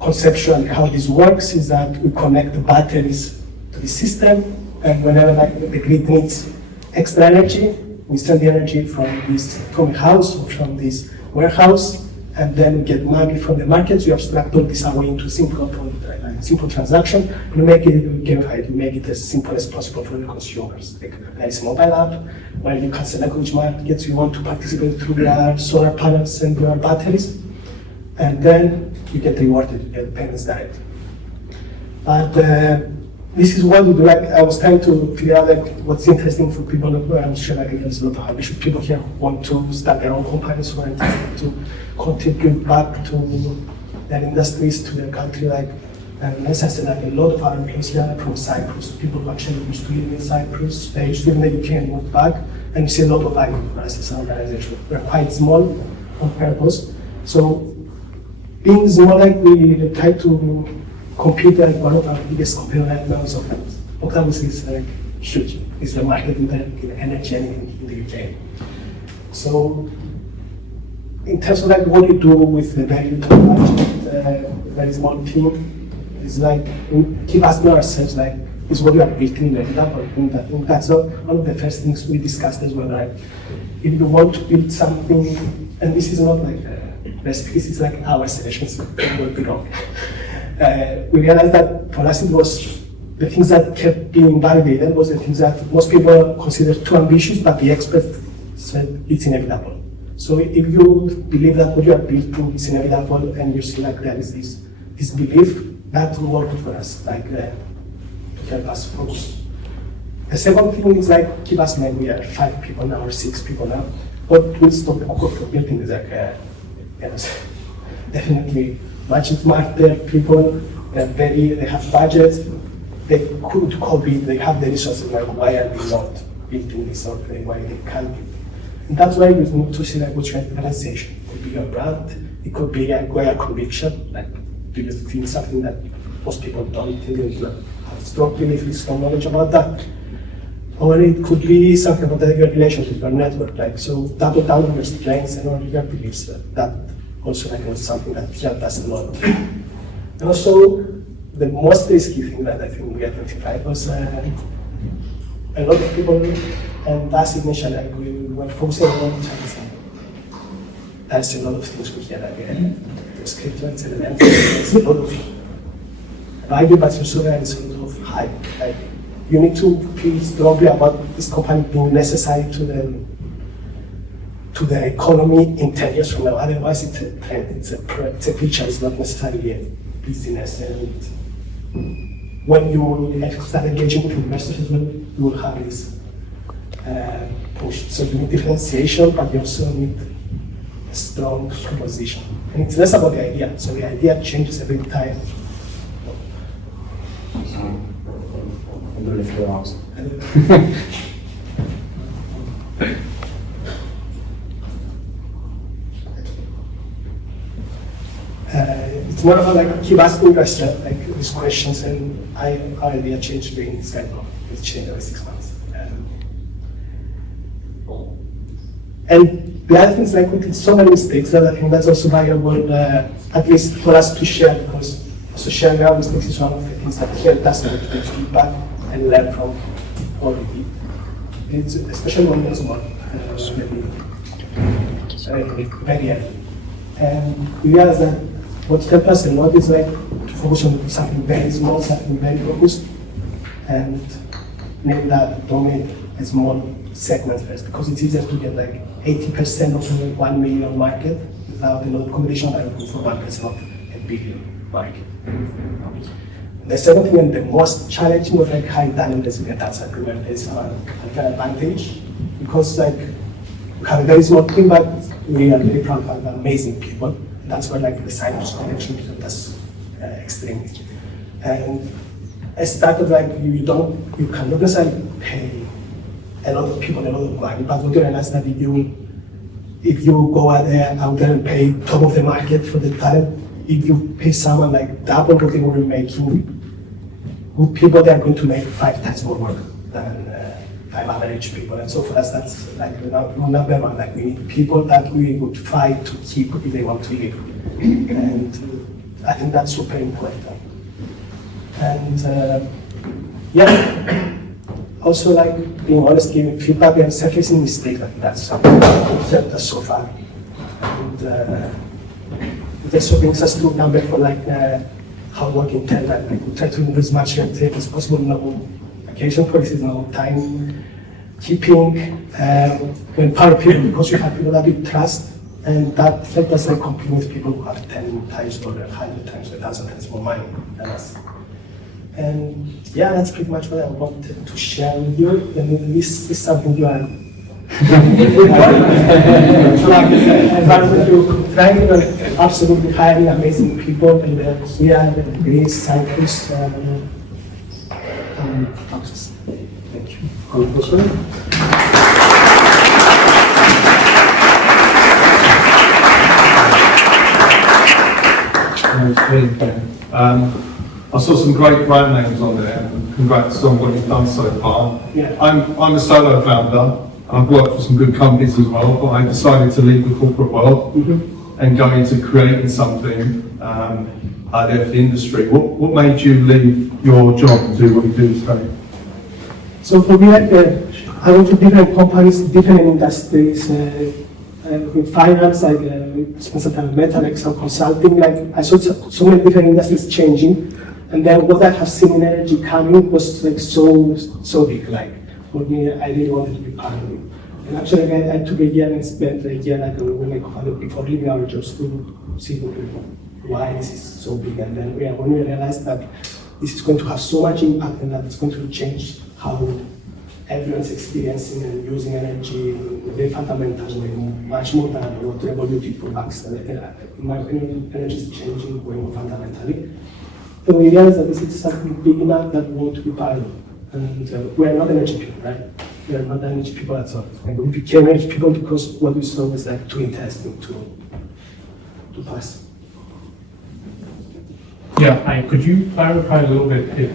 conceptually how this works is that we connect the batteries to the system, and whenever like the grid needs extra energy, we send the energy from a house or from this warehouse, and then we get money from the markets. We abstract all this away into simple transaction, and we make it gamified. We make it as simple as possible for the consumers. Like there is a mobile app where you can select which markets you want to participate through your solar panels and your batteries, and then you get rewarded, you get payments directly. But this is what we do. Like I was trying to figure out like what's interesting for people. I'm sure like there's a lot of ambitious people here who want to start their own companies, who are interested to contribute back to their industries, to their country. Like as I said, like a lot of our employees here are from Cyprus. People who actually used to live in Cyprus, they used to live in the UK and moved back, and we see a lot of value for us as an organization. We're quite small on purpose, so being small, like we try to compete like one of our biggest competitors right now is Octopus. Octopus is like huge. It's the market in the energy in the UK. So in terms of like what we do with the very little budget, very small team, it's like we keep asking ourselves like, is what we are building inevitable? And I think that's one of the first things we discussed as well, right? If you want to build something, and this is not like recipe, this is like our suggestions, will be wrong. We realized that for us it was the things that kept being validated was the things that most people consider too ambitious, but the experts said it's inevitable. So if you believe that what you are building is inevitable and you see like there is this belief, that will work for us, like to help us focus. The second thing is like keep us in mind, we are 5 people now or 6 people now. What will stop Coco from building is like definitely much smarter people. They have budgets. They could copy. They have the resources. Like why are they not building this or why they can't build? And that's why we need to see like what's your organization. It could be your brand. It could be like your conviction. Like do you think something that most people don't think you have strong belief, strong knowledge about that. Or it could be something about your relationship, your network, like, so double down on your strengths and on your beliefs. That also like was something that helped us a lot. And also, the most risky thing that I think we identified was a lot of people, and that's initially, like, we were focusing on Chinese. There's a lot of things we hear, like, the scriptures and there's a lot of value, but also there is a lot of hype. Like, you need to feel strongly about this company being necessary to the economy in 10 years from now. Otherwise, it's a trend, it's a picture, it's not necessarily a business. And when you start engaging with investors as well, you will have this push. So you need differentiation, but you also need a strong proposition. And it's less about the idea. So the idea changes every time. It's more about like keep asking questions, like these questions, and our idea changed during this kind of it's changed every 6 months. And the other thing is like we did so many mistakes that I think that's also valuable, at least for us to share, because also sharing our mistakes is one of the things that helped us to get feedback and learn from all we did. It's especially when there's one, very early. And we realized that what helped us a lot is like to focus on something very small, something very focused, and name that domain a small segment first, because it's easier to get like 80% of a 1 million market without a lot of competition than looking for 1% of a billion market. The second thing and the most challenging was like high talent resident as everywhere. There's an advantage because like we have a very small team, but we are very proud of amazing people. That's where like the Cyprus connection helped us extremely. And I started like you cannot necessarily pay a lot of people a lot of money, but we realized that if you go out there and pay top of the market for the talent, if you pay someone like double what they were making, good people, they are going to make 5 times more work than 5 average people. And so for us, that's like number one. Like we need people that we would fight to keep if they want to live. And I think that's super important. And also like being honest, giving feedback and surfacing mistakes. Like that's something that helped us so far. And it also brings us to number for like hard work in time. Like we try to invest as much time as possible. No vacation policies, no time keeping. We empower people because we have people that we trust, and that helps us like compete with people who have 10 times or 100 times, 1,000 times more money than us. And yeah, that's pretty much what I wanted to share with you. And this is something you are absolutely hiring amazing people in here in Greece, Cyprus, thank you. I saw some great brand names on there, and congrats on what you've done so far. Yeah. I'm a solo founder. I've worked for some good companies as well, but I decided to leave the corporate world and go into creating something out there for the industry. What made you leave your job and do what you do today? So for me, like, I went to different companies, different industries. With finance, I spent some time in metal, like some consulting. Like I saw so many different industries changing, and then what I have seen in energy coming was like so big. Like for me, I really wanted to be part of it. And actually, I took a year and spent a year like with my co-founder before leaving our jobs to see why this is so big. And then when we realized that this is going to have so much impact and that it's going to change how everyone's experiencing and using energy in a very fundamental way, much more than what revolutionary products. In my opinion, energy is changing way more fundamentally. So we realized that this is something big enough that we want to be part of. And we are not energy people, right? We are not energy people at all. And we became energy people because what we saw was like too interesting to pass. Yeah, could you clarify a little bit if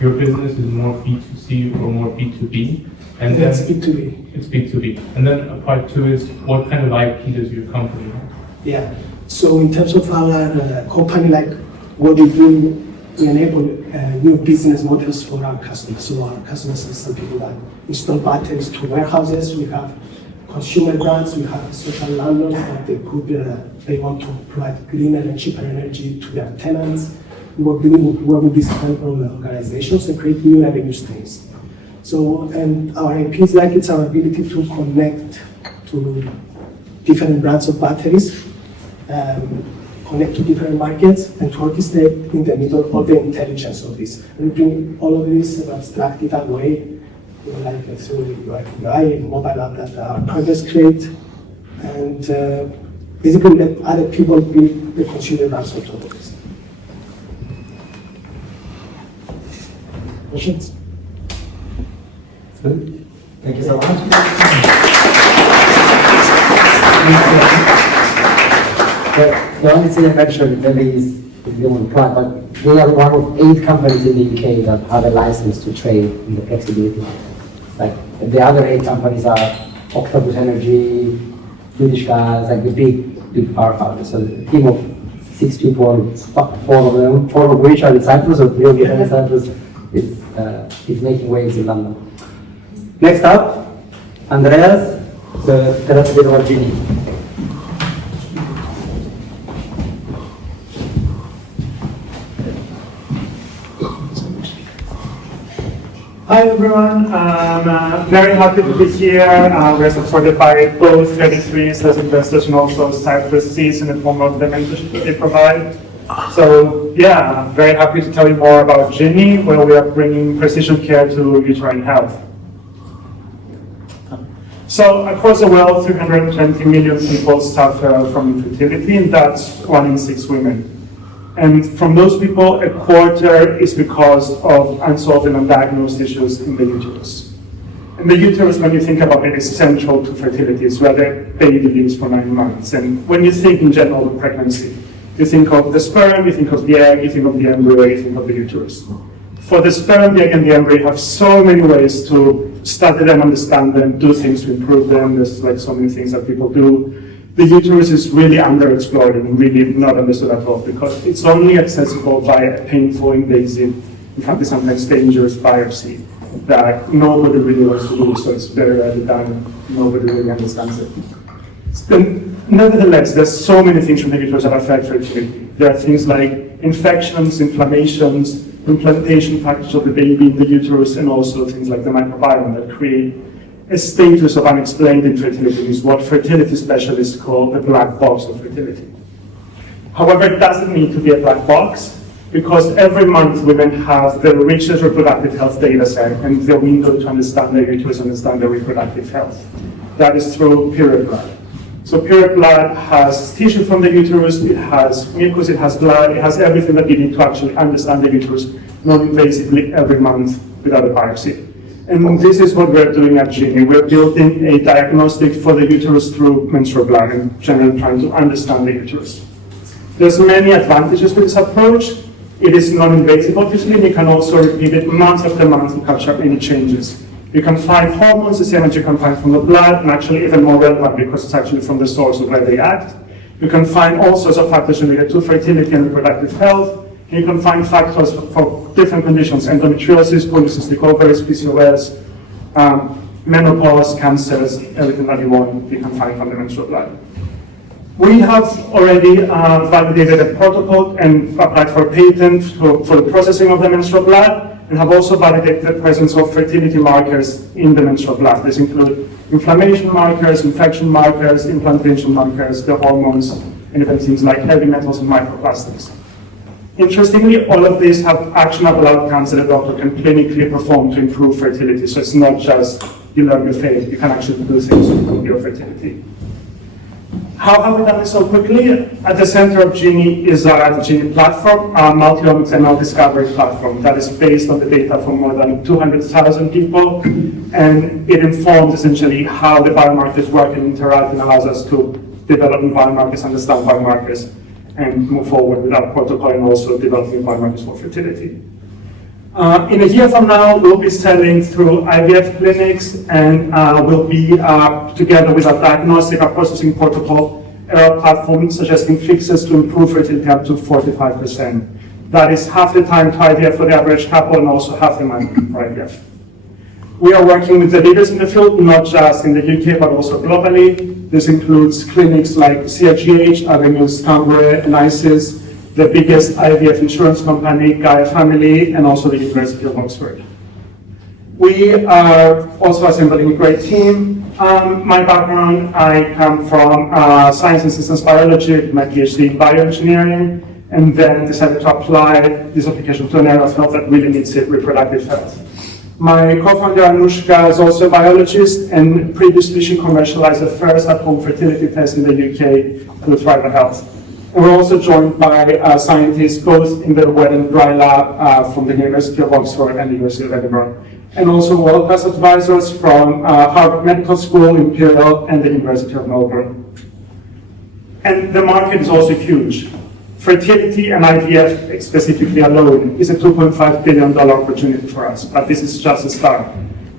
your business is more B2C or more B2B? And That's then, B2B. It's B2B. And then part two is, what kind of IP does your company have? Yeah. So in terms of our company, like what we do, we enable new business models for our customers. So our customers are some people that install batteries to warehouses. We have consumer brands. We have social landlords that they want to provide greener and cheaper energy to their tenants. We work with these kind of organizations and create new revenue streams. So, and our IP is like it's our ability to connect to different brands of batteries, connect to different markets, and to orchestrate in the middle all the intelligence of this. And we bring all of this in an abstracted way, like through UI, mobile app that our partners create, and basically let other people build the consumer brands on top of this. Questions? Good. Thank you so much. The only thing I mentioned maybe is, if you want to try, but we are one of 8 companies in the UK that have a license to trade in the flexibility market. Like the other 8 companies are Octopus Energy, British Gas, like the big powerhouses. So a team of 6 people, 4 of which are in Cyprus, or 3 of which are in Cyprus, it's making waves in London. Next up, Andreas, so tell us a bit about Genie. Hi everyone, I'm very happy to be here. We're supported by both 33s as investors and also Cyprus Seeds in the form of the mentorship that they provide. So yeah, I'm very happy to tell you more about Genie, where we are bringing precision care to uterine health. So across the world, 320 million people suffer from infertility, and that's 1 in 6 women. And from those people, a quarter is because of unsolved and undiagnosed issues in the uterus. And the uterus, when you think about it, is central to fertility. It's where the baby lives for 9 months. And when you think in general of pregnancy, you think of the sperm, you think of the egg, you think of the embryo, you think of the uterus. For the sperm, the egg, and the embryo, you have so many ways to study them, understand them, do things to improve them. There's like so many things that people do. The uterus is really underexplored and really not understood at all because it's only accessible via a painful, invasive, in fact, sometimes dangerous biopsy that nobody really wants to do, so it's very rarely done. Nobody really understands it. Nevertheless, there's so many things from the uterus that affect fertility. There are things like infections, inflammations, implantation factors of the baby in the uterus, and also things like the microbiome that create a status of unexplained infertility, is what fertility specialists call the black box of fertility. However, it doesn't need to be a black box, because every month women have the richest reproductive health data set and the window to understand their uterus, understand their reproductive health. That is through period blood. So period blood has tissue from the uterus, it has mucus, it has blood, it has everything that you need to actually understand the uterus non-invasively every month without a biopsy. And this is what we're doing at Genie. We're building a diagnostic for the uterus through menstrual blood and generally trying to understand the uterus. There's many advantages with this approach. It is non-invasive, obviously, and you can also repeat it month after month to capture any changes. You can find hormones the same as you can find from the blood, and actually even more relevant because it's actually from the source of where they act. You can find all sorts of factors related to fertility and reproductive health. You can find factors for different conditions: endometriosis, polycystic ovaries, PCOS, menopause, cancers, everything that you want, you can find from the menstrual blood. We have already validated a protocol and applied for a patent for the processing of the menstrual blood, and have also validated the presence of fertility markers in the menstrual blood. These include inflammation markers, infection markers, implantation markers, the hormones, and even things like heavy metals and microplastics. Interestingly, all of these have actionable outcomes that a doctor can clinically perform to improve fertility. So it's not just you learn your faith, you can actually do things to improve your fertility. How have we done this so quickly? At the center of Genie is our Genie platform, our multi-omics ML discovery platform that is based on the data from more than 200,000 people, and it informs essentially how the biomarkers work and interact, and allows us to develop new biomarkers, understand biomarkers, and move forward with our protocol and also developing biomarkers for fertility. In a year from now, we'll be selling through IVF clinics, and we'll be together with our diagnostic, our processing protocol, and our platform suggesting fixes to improve fertility up to 45%. That is half the time to IVF for the average couple and also half the money for IVF. We are working with the leaders in the field, not just in the UK, but also globally. This includes clinics like CRGH, Avenues, Cambrai, and ISIS, the biggest IVF insurance company, Gaia Family, and also the University of Oxford. We are also assembling a great team. My background, I come from science and systems biology, my PhD in bioengineering, and then decided to apply this application to an area of health that really needs it, reproductive health. My co-founder Anushka is also a biologist, and previously she commercialized the first at-home fertility test in the UK through Thriver Health. And we're also joined by scientists both in the wet and dry lab from the University of Oxford and the University of Edinburgh, and also world-class advisors from Harvard Medical School, Imperial, and the University of Melbourne. And the market is also huge. Fertility and IVF specifically alone is a $2.5 billion opportunity for us, but this is just a start.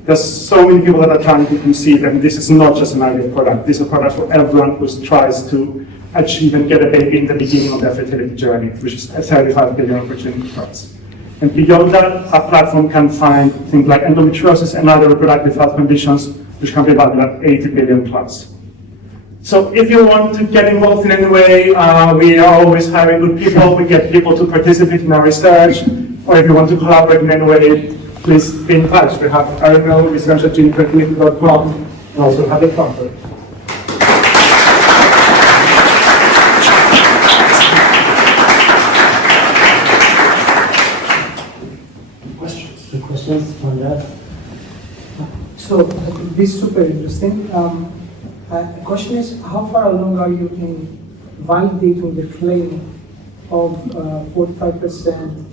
There's so many people that are trying to conceive, and this is not just an IVF product. This is a product for everyone who tries to achieve and get a baby in the beginning of their fertility journey, which is a $35 billion opportunity for us. And beyond that, our platform can find things like endometriosis and other reproductive health conditions, which can be valued at 80 billion plus. So if you want to get involved in any way, we are always hiring good people. We get people to participate in our research, or if you want to collaborate in any way, please be in touch. We have our email, research@genefertility.com, and also have a contact. Questions on that? So this is super interesting. The question is, how far along are you in validating the claim of 45%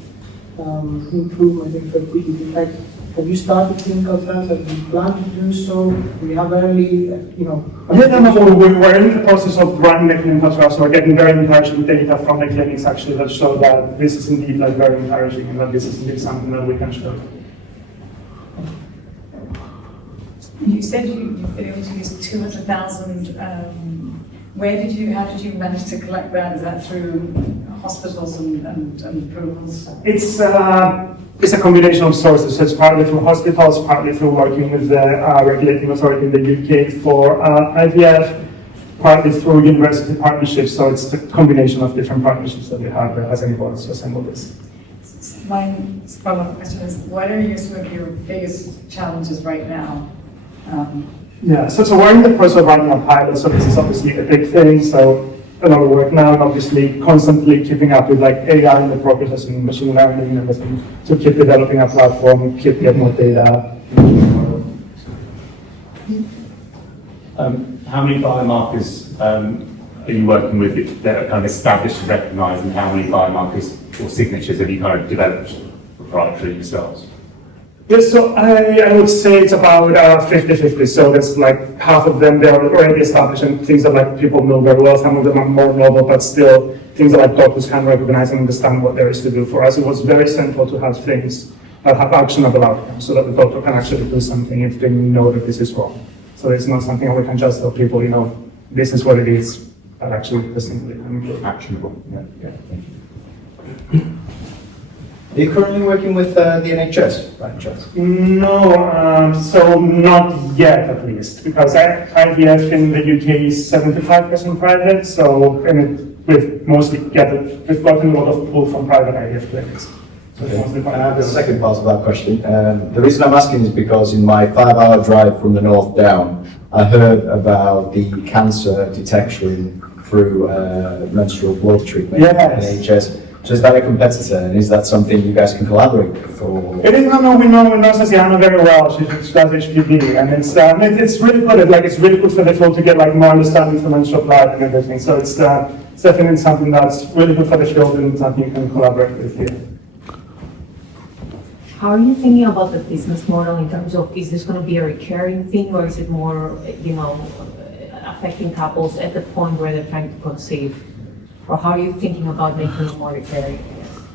improvement in fertility? Like, have you started clinical trials? Have you planned to do so? We have early, We're in the process of running the clinical trials, so we're getting very encouraging data from the clinics actually that show that this is indeed like very encouraging and that this is indeed something that we can show. You said you've been able to use 200,000. How did you manage to collect that? Is that through hospitals and approvals? It's a combination of sources. So it's partly through hospitals, partly through working with the regulating authority in the UK for IVF, partly through university partnerships. So it's a combination of different partnerships that we have that has enabled us to assemble this. My follow-up question is, what are some of your biggest challenges right now? So we're in the process of running a pilot, so this is obviously a big thing, so a lot of work now, and obviously constantly keeping up with like AI and the progress and machine learning and everything, to keep developing our platform, keep getting more data. How many biomarkers are you working with that are kind of established and recognised, and how many biomarkers or signatures have you kind of developed proprietary yourselves? Yes, so I would say it's about 50-50. So there's like half of them, they're already established and things that like people know very well. Some of them are more novel, but still things that like doctors can recognize and understand what there is to do. For us, it was very central to have things that have actionable outcomes so that the doctor can actually do something if they know that this is wrong. So it's not something that we can just tell people, this is what it is, but actually distinctly actionable. Yeah. Thank you. Are you currently working with the NHS by any chance? No, so not yet at least, because IVF in the UK is 75% private, so we've gotten a lot of pull from private IVF clinics. So okay. The second part of that question, the reason I'm asking is because in my 5-hour drive from the north down, I heard about the cancer detection through menstrual blood treatment at NHS. So is that a competitor, and is that something you guys can collaborate with? Or? It is. No, we know Sasiana very well. She does HPV, and it's really good. It's really good for the field to get like more understanding from menstrual blood and everything. So it's definitely something that's really good for the field and something you can collaborate with here. How are you thinking about the business model in terms of, is this going to be a recurring thing, or is it more, affecting couples at the point where they're trying to conceive? Or how are you thinking about making it more recurring?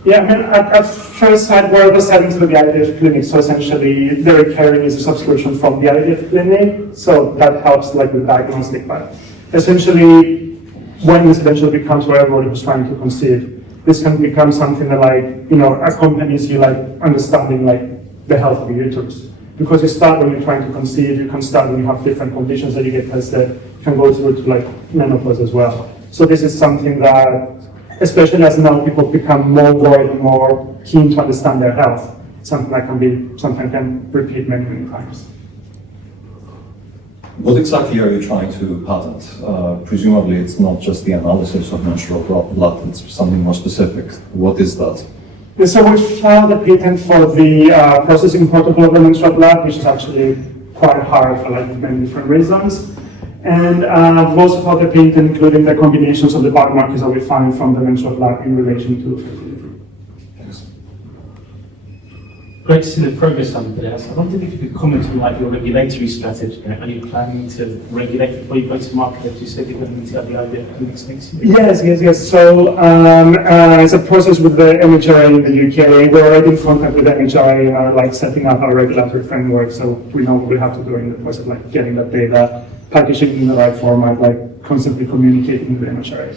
Yeah, I mean, at first sight, we're selling to the IDF clinic, so essentially the recurring is a subscription from the IDF clinic, so that helps like the diagnostic part. Essentially, when this eventually becomes for everybody who's trying to conceive, this can become something that accompanies you understanding the health of your uterus. Because you start when you're trying to conceive, you can start when you have different conditions that you get tested, you can go through to menopause as well. So this is something that, especially as now people become more worried and more keen to understand their health, something that can repeat many, many times. What exactly are you trying to patent? Presumably it's not just the analysis of menstrual blood, it's something more specific. What is that? So we filed a patent for the processing protocol of the menstrual blood, which is actually quite hard for many different reasons. And we've also filed a patent including the combinations of the biomarkers that we find from the menstrual blood in relation to fertility. Thanks. Great to see the progress on this. I wondered if you could comment on your regulatory strategy. Are you planning to regulate before you go to market? As you said, you're going to need to have the idea of clinics next year. Yes. So it's a process with the MHRA in the UK. We're already in contact with the MHRA and are setting up our regulatory framework. So we know what we have to do in the process of getting that data, packaging it in the right format, constantly communicating with the MHRA.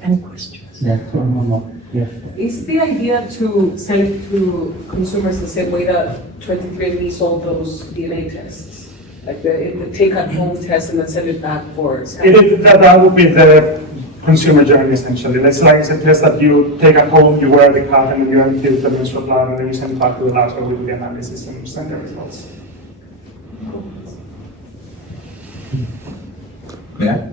Any questions? Yeah, one more. Yeah. Is the idea to sell it to consumers the same way that 23andMe sold those DNA tests? Like the take-at-home test and then sell it back for scanning? That would be the consumer journey, essentially. It's a test that you take at home, you wear the card, and then you empty the menstrual blood, and then you send it back to the lab where we do the analysis and send the results. Yeah.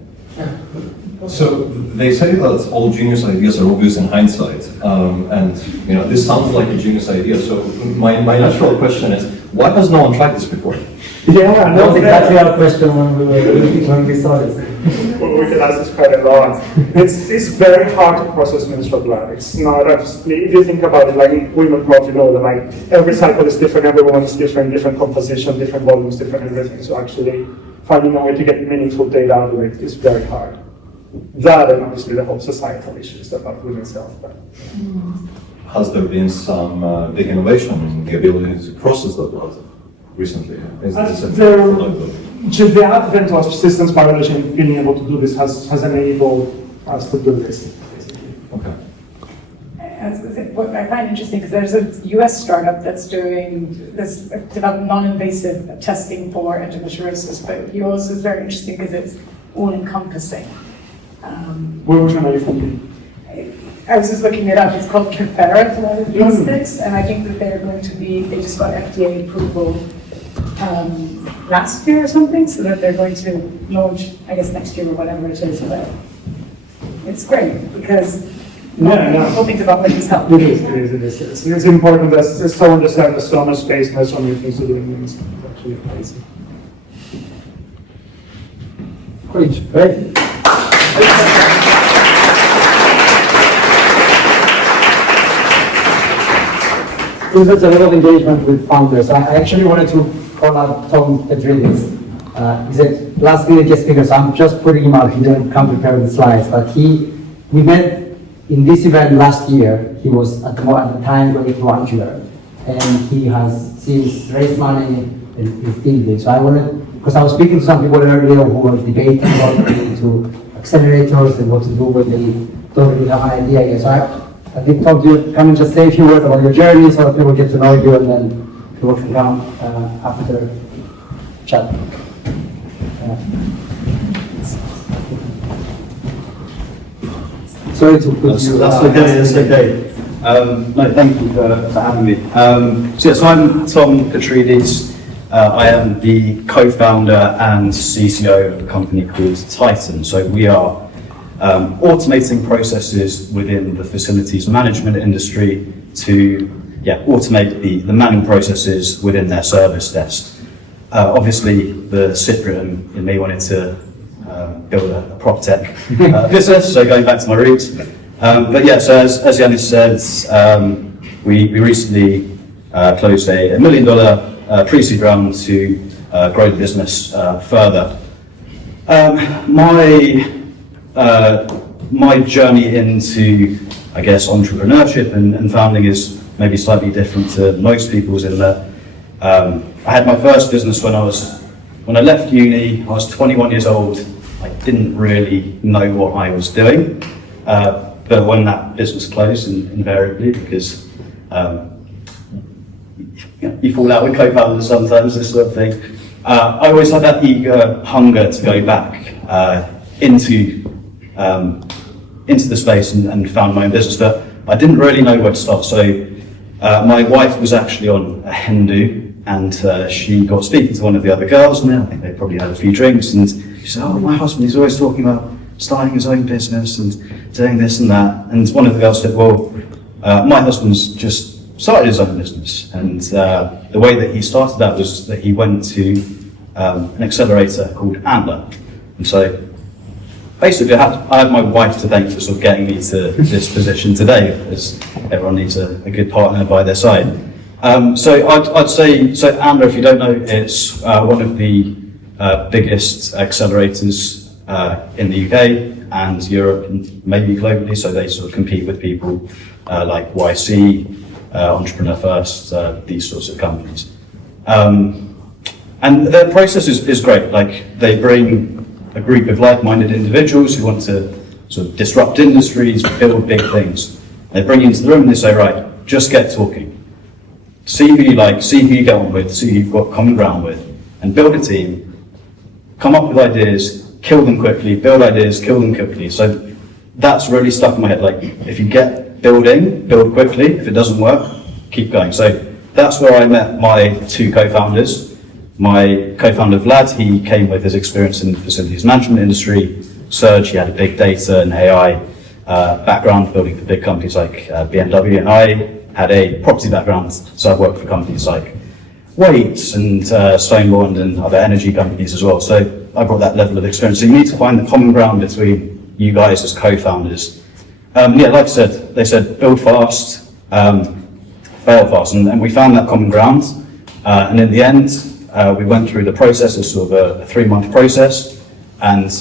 So they say that all genius ideas are obvious in hindsight, and this sounds like a genius idea. So my natural question is, why has no one tried this before? Yeah, that was exactly our question when we saw this. Well, we can ask this quite a lot. It's very hard to process menstrual blood. It's not actually, if you think about it, women probably know that every cycle is different, everyone is different composition, different volumes, different everything. So actually finding a way to get meaningful data out of it is very hard. That and obviously the whole societal issues about women's health. Has there been some big innovation in the ability to process the blood recently? The advent of systems biology and being able to do this has enabled us to do this. Okay. What I find interesting, because there's a US startup that's developing non-invasive testing for endometriosis, but yours is very interesting because it's all-encompassing. Which one are you thinking? I was just looking it up. It's called Confederate Logistics, and I think that they just got FDA approval last year or something, so that they're going to launch, I guess, next year or whatever it is. But it's great because hoping development is helpful. It is. It's important. There's so understand. There's so much space and there's so many things to do in this. It's actually crazy. Great. There's a lot of engagement with founders. I actually wanted to call out Tom Pedridis. He's a last minute guest speaker, so I'm just putting him out. He didn't come prepared with slides, but we met in this event last year. He was at the time going to Angela, and he has since raised money and is building. So I wanted, because I was speaking to some people earlier who were debating about going to accelerators and what to do when they don't really have an idea yet. So I think, Tom, do you come and just say a few words about your journey so that people get to know you, and then we'll come after chat. Sorry to put you... That's okay. No, thank you for having me. So I'm Tom Petridis. I am the co-founder and CCO of a company called Titan. So we are automating processes within the facilities management industry to automate the manual processes within their service desk. Obviously, the Cypriot in me wanted to build a prop tech business, so going back to my roots. But yeah, so as Yanis said, we recently closed a $1 million pre-seed round to grow the business further. My my journey into, I guess, entrepreneurship and founding is maybe slightly different to most people's in that I had my first business when I left uni. I was 21 years old. I didn't really know what I was doing, but when that business closed, invariably, because you fall out with co-founders sometimes, this sort of thing. I always had that eager hunger to go back into the space and found my own business, but I didn't really know where to start. So my wife was actually on a Hindu, and she got speaking to one of the other girls, and I think they probably had a few drinks, and she said, "Oh, my husband, he's always talking about starting his own business and doing this and that." And one of the girls said, "Well, my husband's just started his own business, and the way that he started that was that he went to an accelerator called Antler." And so basically I had my wife to thank for sort of getting me to this position today, because everyone needs a good partner by their side. So I'd say, so Antler, if you don't know, it's one of the biggest accelerators in the UK and Europe and maybe globally, so they sort of compete with people like YC, Entrepreneur First, these sorts of companies. And their process is great. Like, they bring a group of like-minded individuals who want to sort of disrupt industries, build big things. They bring you into the room and they say, right, just get talking. See who you like, see who you get on with, see who you've got common ground with, and build a team, come up with ideas, kill them quickly, build ideas, kill them quickly. So that's really stuck in my head. Like, if you get building, build quickly. If it doesn't work, keep going. So that's where I met my two co-founders. My co-founder Vlad, he came with his experience in the facilities management industry. Serge, he had a big data and AI background, building for big companies like BMW, and I had a property background, so I've worked for companies like Waits and Stonebond and other energy companies as well. So I brought that level of experience. So you need to find the common ground between you guys as co-founders. Yeah, like I said, they said build fast, fail fast, and we found that common ground. And in the end, we went through the process as sort of a 3-month process. And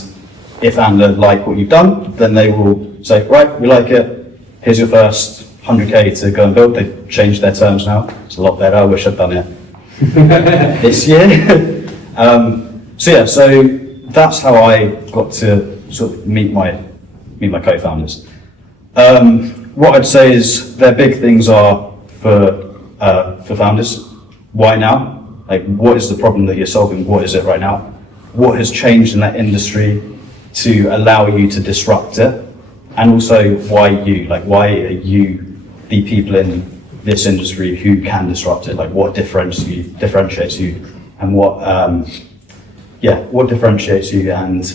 if Antler like what you've done, then they will say, right, we like it. Here's your first 100K to go and build. They've changed their terms now. It's a lot better. I wish I'd done it this year. So yeah, so that's how I got to sort of meet my co-founders. What I'd say is their big things are for founders. Why now? Like, what is the problem that you're solving? What is it right now? What has changed in that industry to allow you to disrupt it? And also, why you? Like, why are you the people in this industry who can disrupt it? Like, what differentiates you, and what differentiates you, and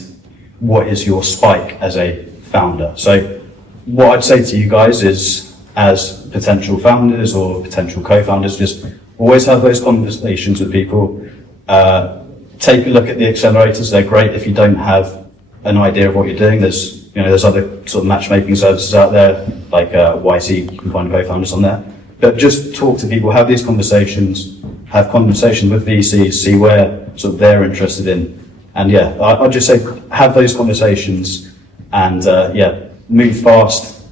what is your spike as a founder? So what I'd say to you guys is, as potential founders or potential co-founders, just always have those conversations with people. Take a look at the accelerators. They're great if you don't have an idea of what you're doing. There's other sort of matchmaking services out there, like YC, you can find co-founders on there. But just talk to people, have these conversations, have conversations with VCs, see where sort of they're interested in. And yeah, I'd just say have those conversations and move fast,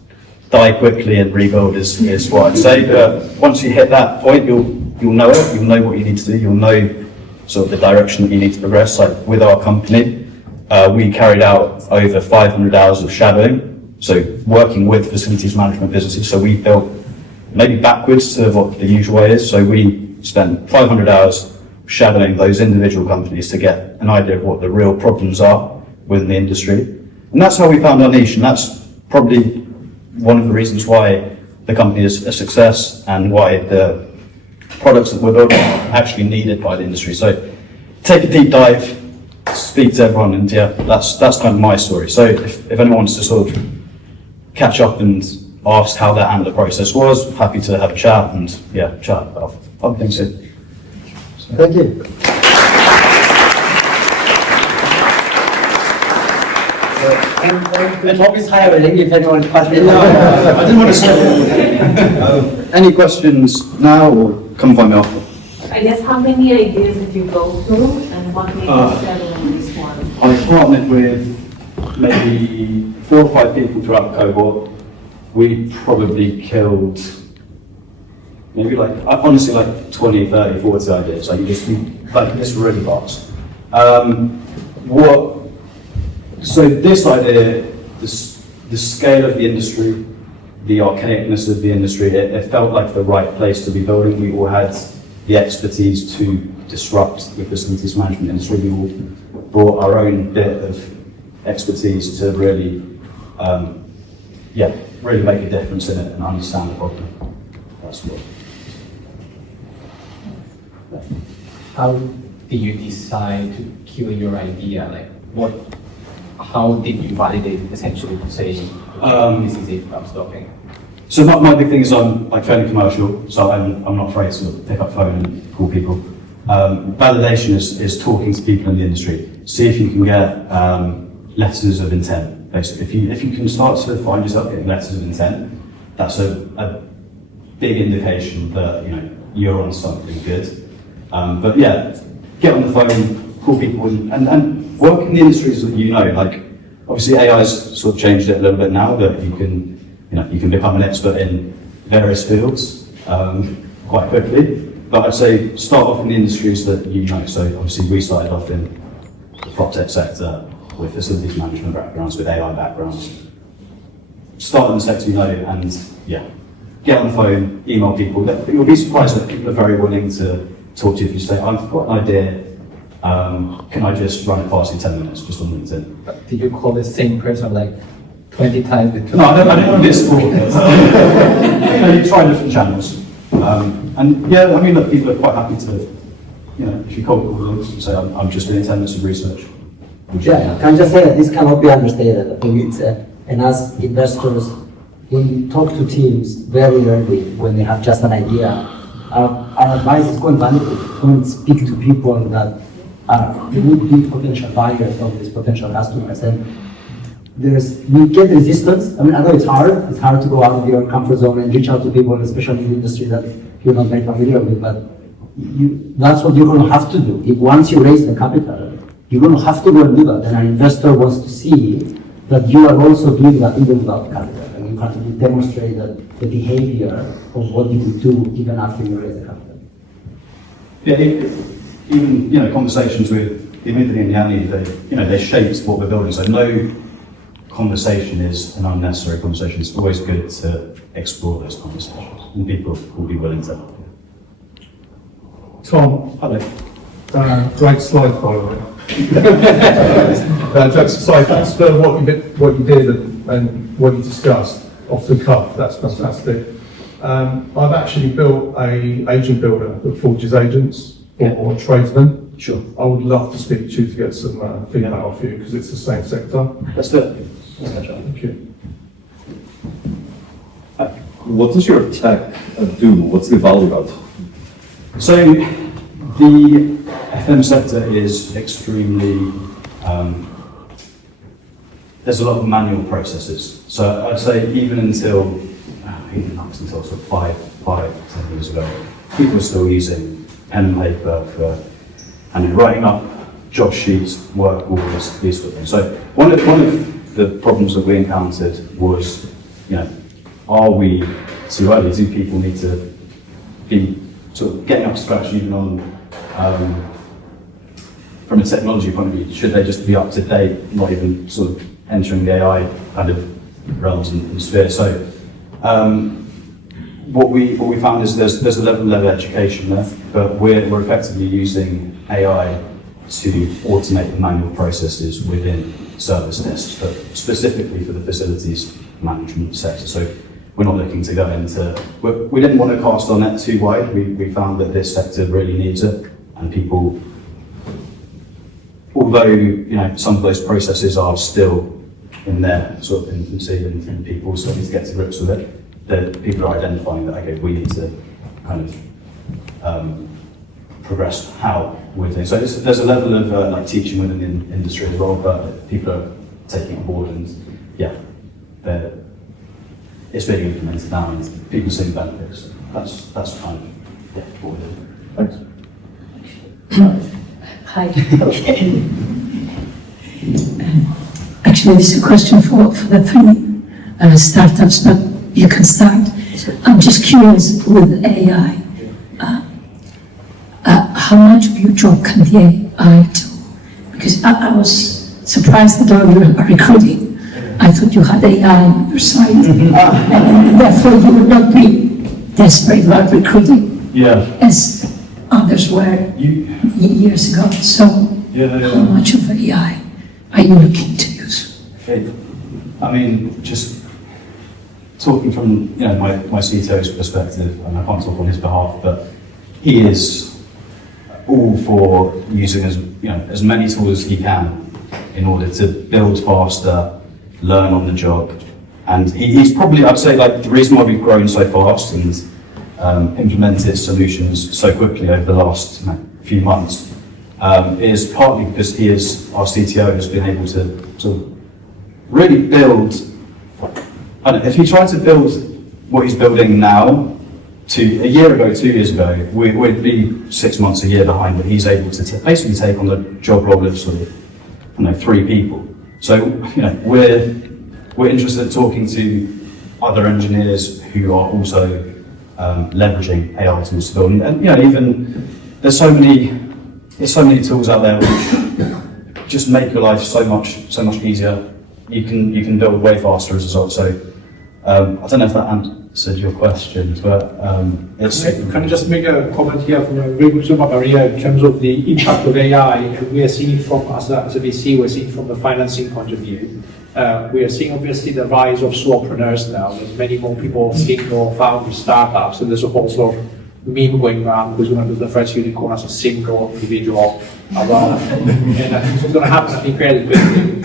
die quickly and rebuild is what I'd say. But once you hit that point, you'll know it, you'll know what you need to do, you'll know sort of the direction that you need to progress. Like with our company, we carried out over 500 hours of shadowing, so working with facilities management businesses. So we built maybe backwards to what the usual way is. So we spent 500 hours shadowing those individual companies to get an idea of what the real problems are within the industry. And that's how we found our niche, and that's probably one of the reasons why the company is a success and why the products that we're building are actually needed by the industry. So take a deep dive, speak to everyone, and yeah, that's kind of my story. So if anyone wants to sort of catch up and ask how that Antler process was, happy to have a chat and chat about other things too. So, thank you. And Rob is hiring if anyone is passionate. I didn't want to stop. Any questions now, or come find me after? I guess how many ideas did you go through and what made you settle on this one? I partnered with maybe 4 or 5 people throughout the cohort. We probably killed maybe honestly 20, 30, 40 ideas. This really fast. So this idea, the scale of the industry, the archaicness of the industry, it felt like the right place to be building. We all had the expertise to disrupt the facilities management industry. We all brought our own bit of expertise to really, really make a difference in it and understand the problem. That's what. How did you decide to kill your idea? How did you validate essentially to say, this is it, I'm stopping? So my big thing is I'm fairly commercial, so I'm not afraid to pick up the phone and call people. Validation is talking to people in the industry. See if you can get letters of intent. Basically, if you can start to find yourself getting letters of intent, that's a big indication that you're on something good. But yeah, get on the phone, call people, and work in the industries that you know. Obviously AI's sort of changed it a little bit now, that you can become an expert in various fields quite quickly. But I'd say start off in the industries that you know. So obviously we started off in the prop tech sector with facilities management backgrounds, with AI backgrounds. Start in the sector you know, and get on the phone, email people. You'll be surprised that people are very willing to talk to you if you say, I've got an idea, can I just run it past you in 10 minutes, just on LinkedIn? Did you call the same person 20 times? No, I don't want this broadcast. You try different channels. Look, people are quite happy to, if you call them and say, I'm just doing 10 minutes of research. Yeah, can I just say that this cannot be understated. I think it's, and as investors, when we talk to teams very rarely, when they have just an idea, our advice is go and validate, go and speak to people that would be potential buyers of these potential customers. And we get resistance. I know it's hard to go out of your comfort zone and reach out to people, especially in the industry that you're not very familiar with, but that's what you're going to have to do. Once you raise the capital, you're going to have to go and do that. And an investor wants to see that you are also doing that even without capital. And you can demonstrate that the behavior of what you would do even after you raise the capital. Yeah, even conversations with Dimitri and Yanni, they shaped what we're building. So no conversation is an unnecessary conversation. It's always good to explore those conversations, and people will be willing to help. Tom, hello. Great slide, by the way. Jokes aside, thanks for what you did and what you discussed off the cuff. That's fantastic. I've actually built an agent builder that forges agents for tradesmen. Sure. I would love to speak to you to get some feedback off you, because it's the same sector. Let's do it. Thank you. What does your tech do? What's the value add? So the FM sector is extremely, there's a lot of manual processes. So I'd say even until sort of 5, 10 years ago, people were still using pen and paper and writing up job sheets, work orders, these sort of things. So one of the problems that we encountered was, are we too early? Do people need to be sort of getting up to scratch even on, from a technology point of view? Should they just be up to date, not even sort of entering the AI kind of realms and sphere? So what we found is there's a level of education there, but we're effectively using AI to automate the manual processes within service desks, but specifically for the facilities management sector. So we're not looking to go into, we didn't want to cast our net too wide. We found that this sector really needs it, and people, although some of those processes are still in their sort of infancy and people still need to get to grips with it, that people are identifying that, okay, we need to kind of progress how we're doing. So there's a level of teaching within the industry as well, but people are taking it on board, and it's being implemented now, and people are seeing benefits. That's kind of what we're doing. Thanks. Hi. Okay. Actually, this is a question for the three startups, but you can start. I'm just curious with AI, how much of your job can the AI do? Because I was surprised that all you are recruiting. I thought you had AI on your side, and therefore you would not be desperate about recruiting as others were years ago. So how much of AI are you looking to use? I mean, just talking from my CTO's perspective, and I can't talk on his behalf, but he is all for using as many tools as he can in order to build faster, learn on the job, and he's probably, I'd say, like the reason why we've grown so fast and implemented solutions so quickly over the last few months is partly because our CTO has been able to really build. I don't know, if he tried to build what he's building now to a year ago, 2 years ago, we'd be 6 months, a year behind, but he's able to basically take on the job role of sort of 3 people. So we're interested in talking to other engineers who are also leveraging AI tools to build, and even there's so many tools out there which just make your life so much easier. You can build way faster as a result. So I don't know if that answered your question, but it's. Can I just make a comment here from a very good Maria in terms of the impact of AI? And we are seeing it from as a VC, we're seeing from the financing point of view. We are seeing obviously the rise of solopreneurs now. There's many more people single founding startups, and there's a whole sort of meme going around who's going to do the first unicorn as a single individual around. And I think it's going to happen, I think, fairly quickly.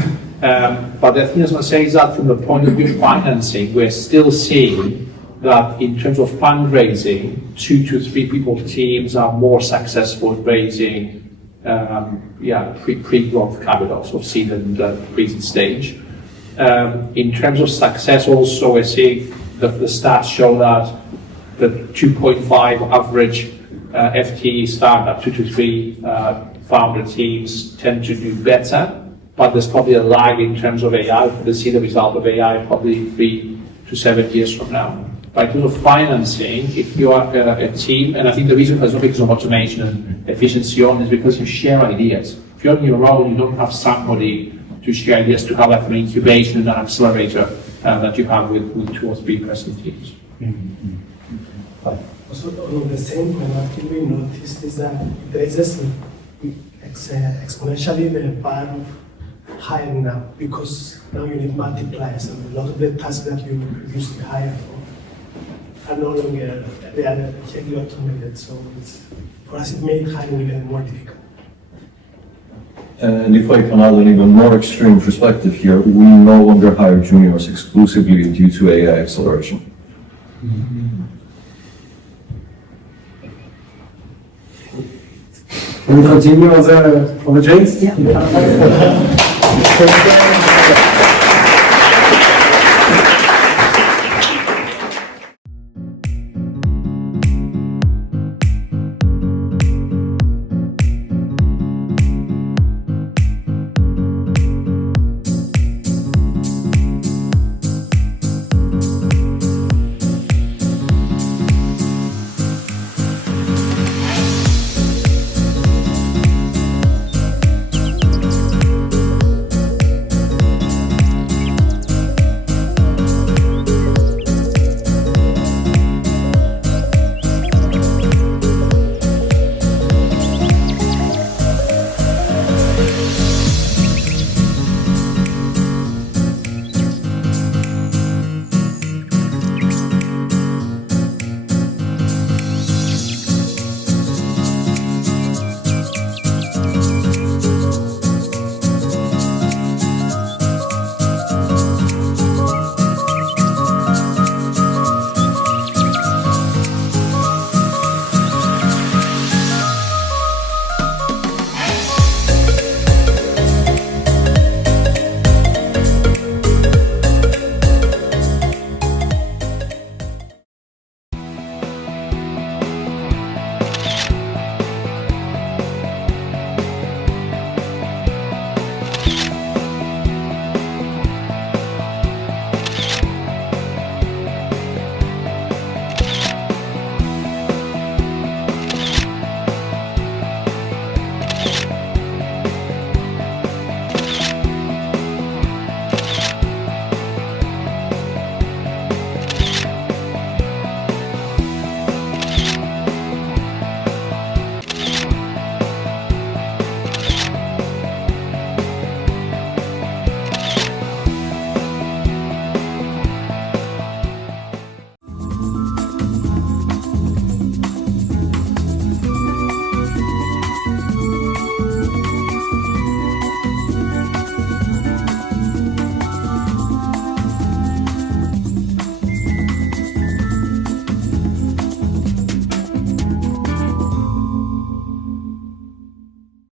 But the thing I was going to say is that from the point of view of financing, we're still seeing that in terms of fundraising, 2 to 3 people teams are more successful at raising pre-growth capital, so seed and pre-seed stage. In terms of success also, we're seeing the stats show that the 2.5 average FTE startup, 2 to 3 founder teams tend to do better, but there's probably a lag in terms of AI. We'll see the result of AI probably 3 to 7 years from now. But in terms of financing, if you are a team, and I think the reason for because of automation and efficiency on is because you share ideas. If you're on your own, you don't have somebody to share ideas, to have like an incubation and an accelerator that you have with 2 or 3 person teams. Also, on the same point, what we noticed is that there is exponentially the bar of hiring now, because now you need multipliers, and a lot of the tasks that you used to hire for are no longer, they are heavily automated, so for us it made hiring even more difficult. And if I can add an even more extreme perspective here, we no longer hire juniors exclusively due to AI acceleration. Can we continue on the James? Yeah.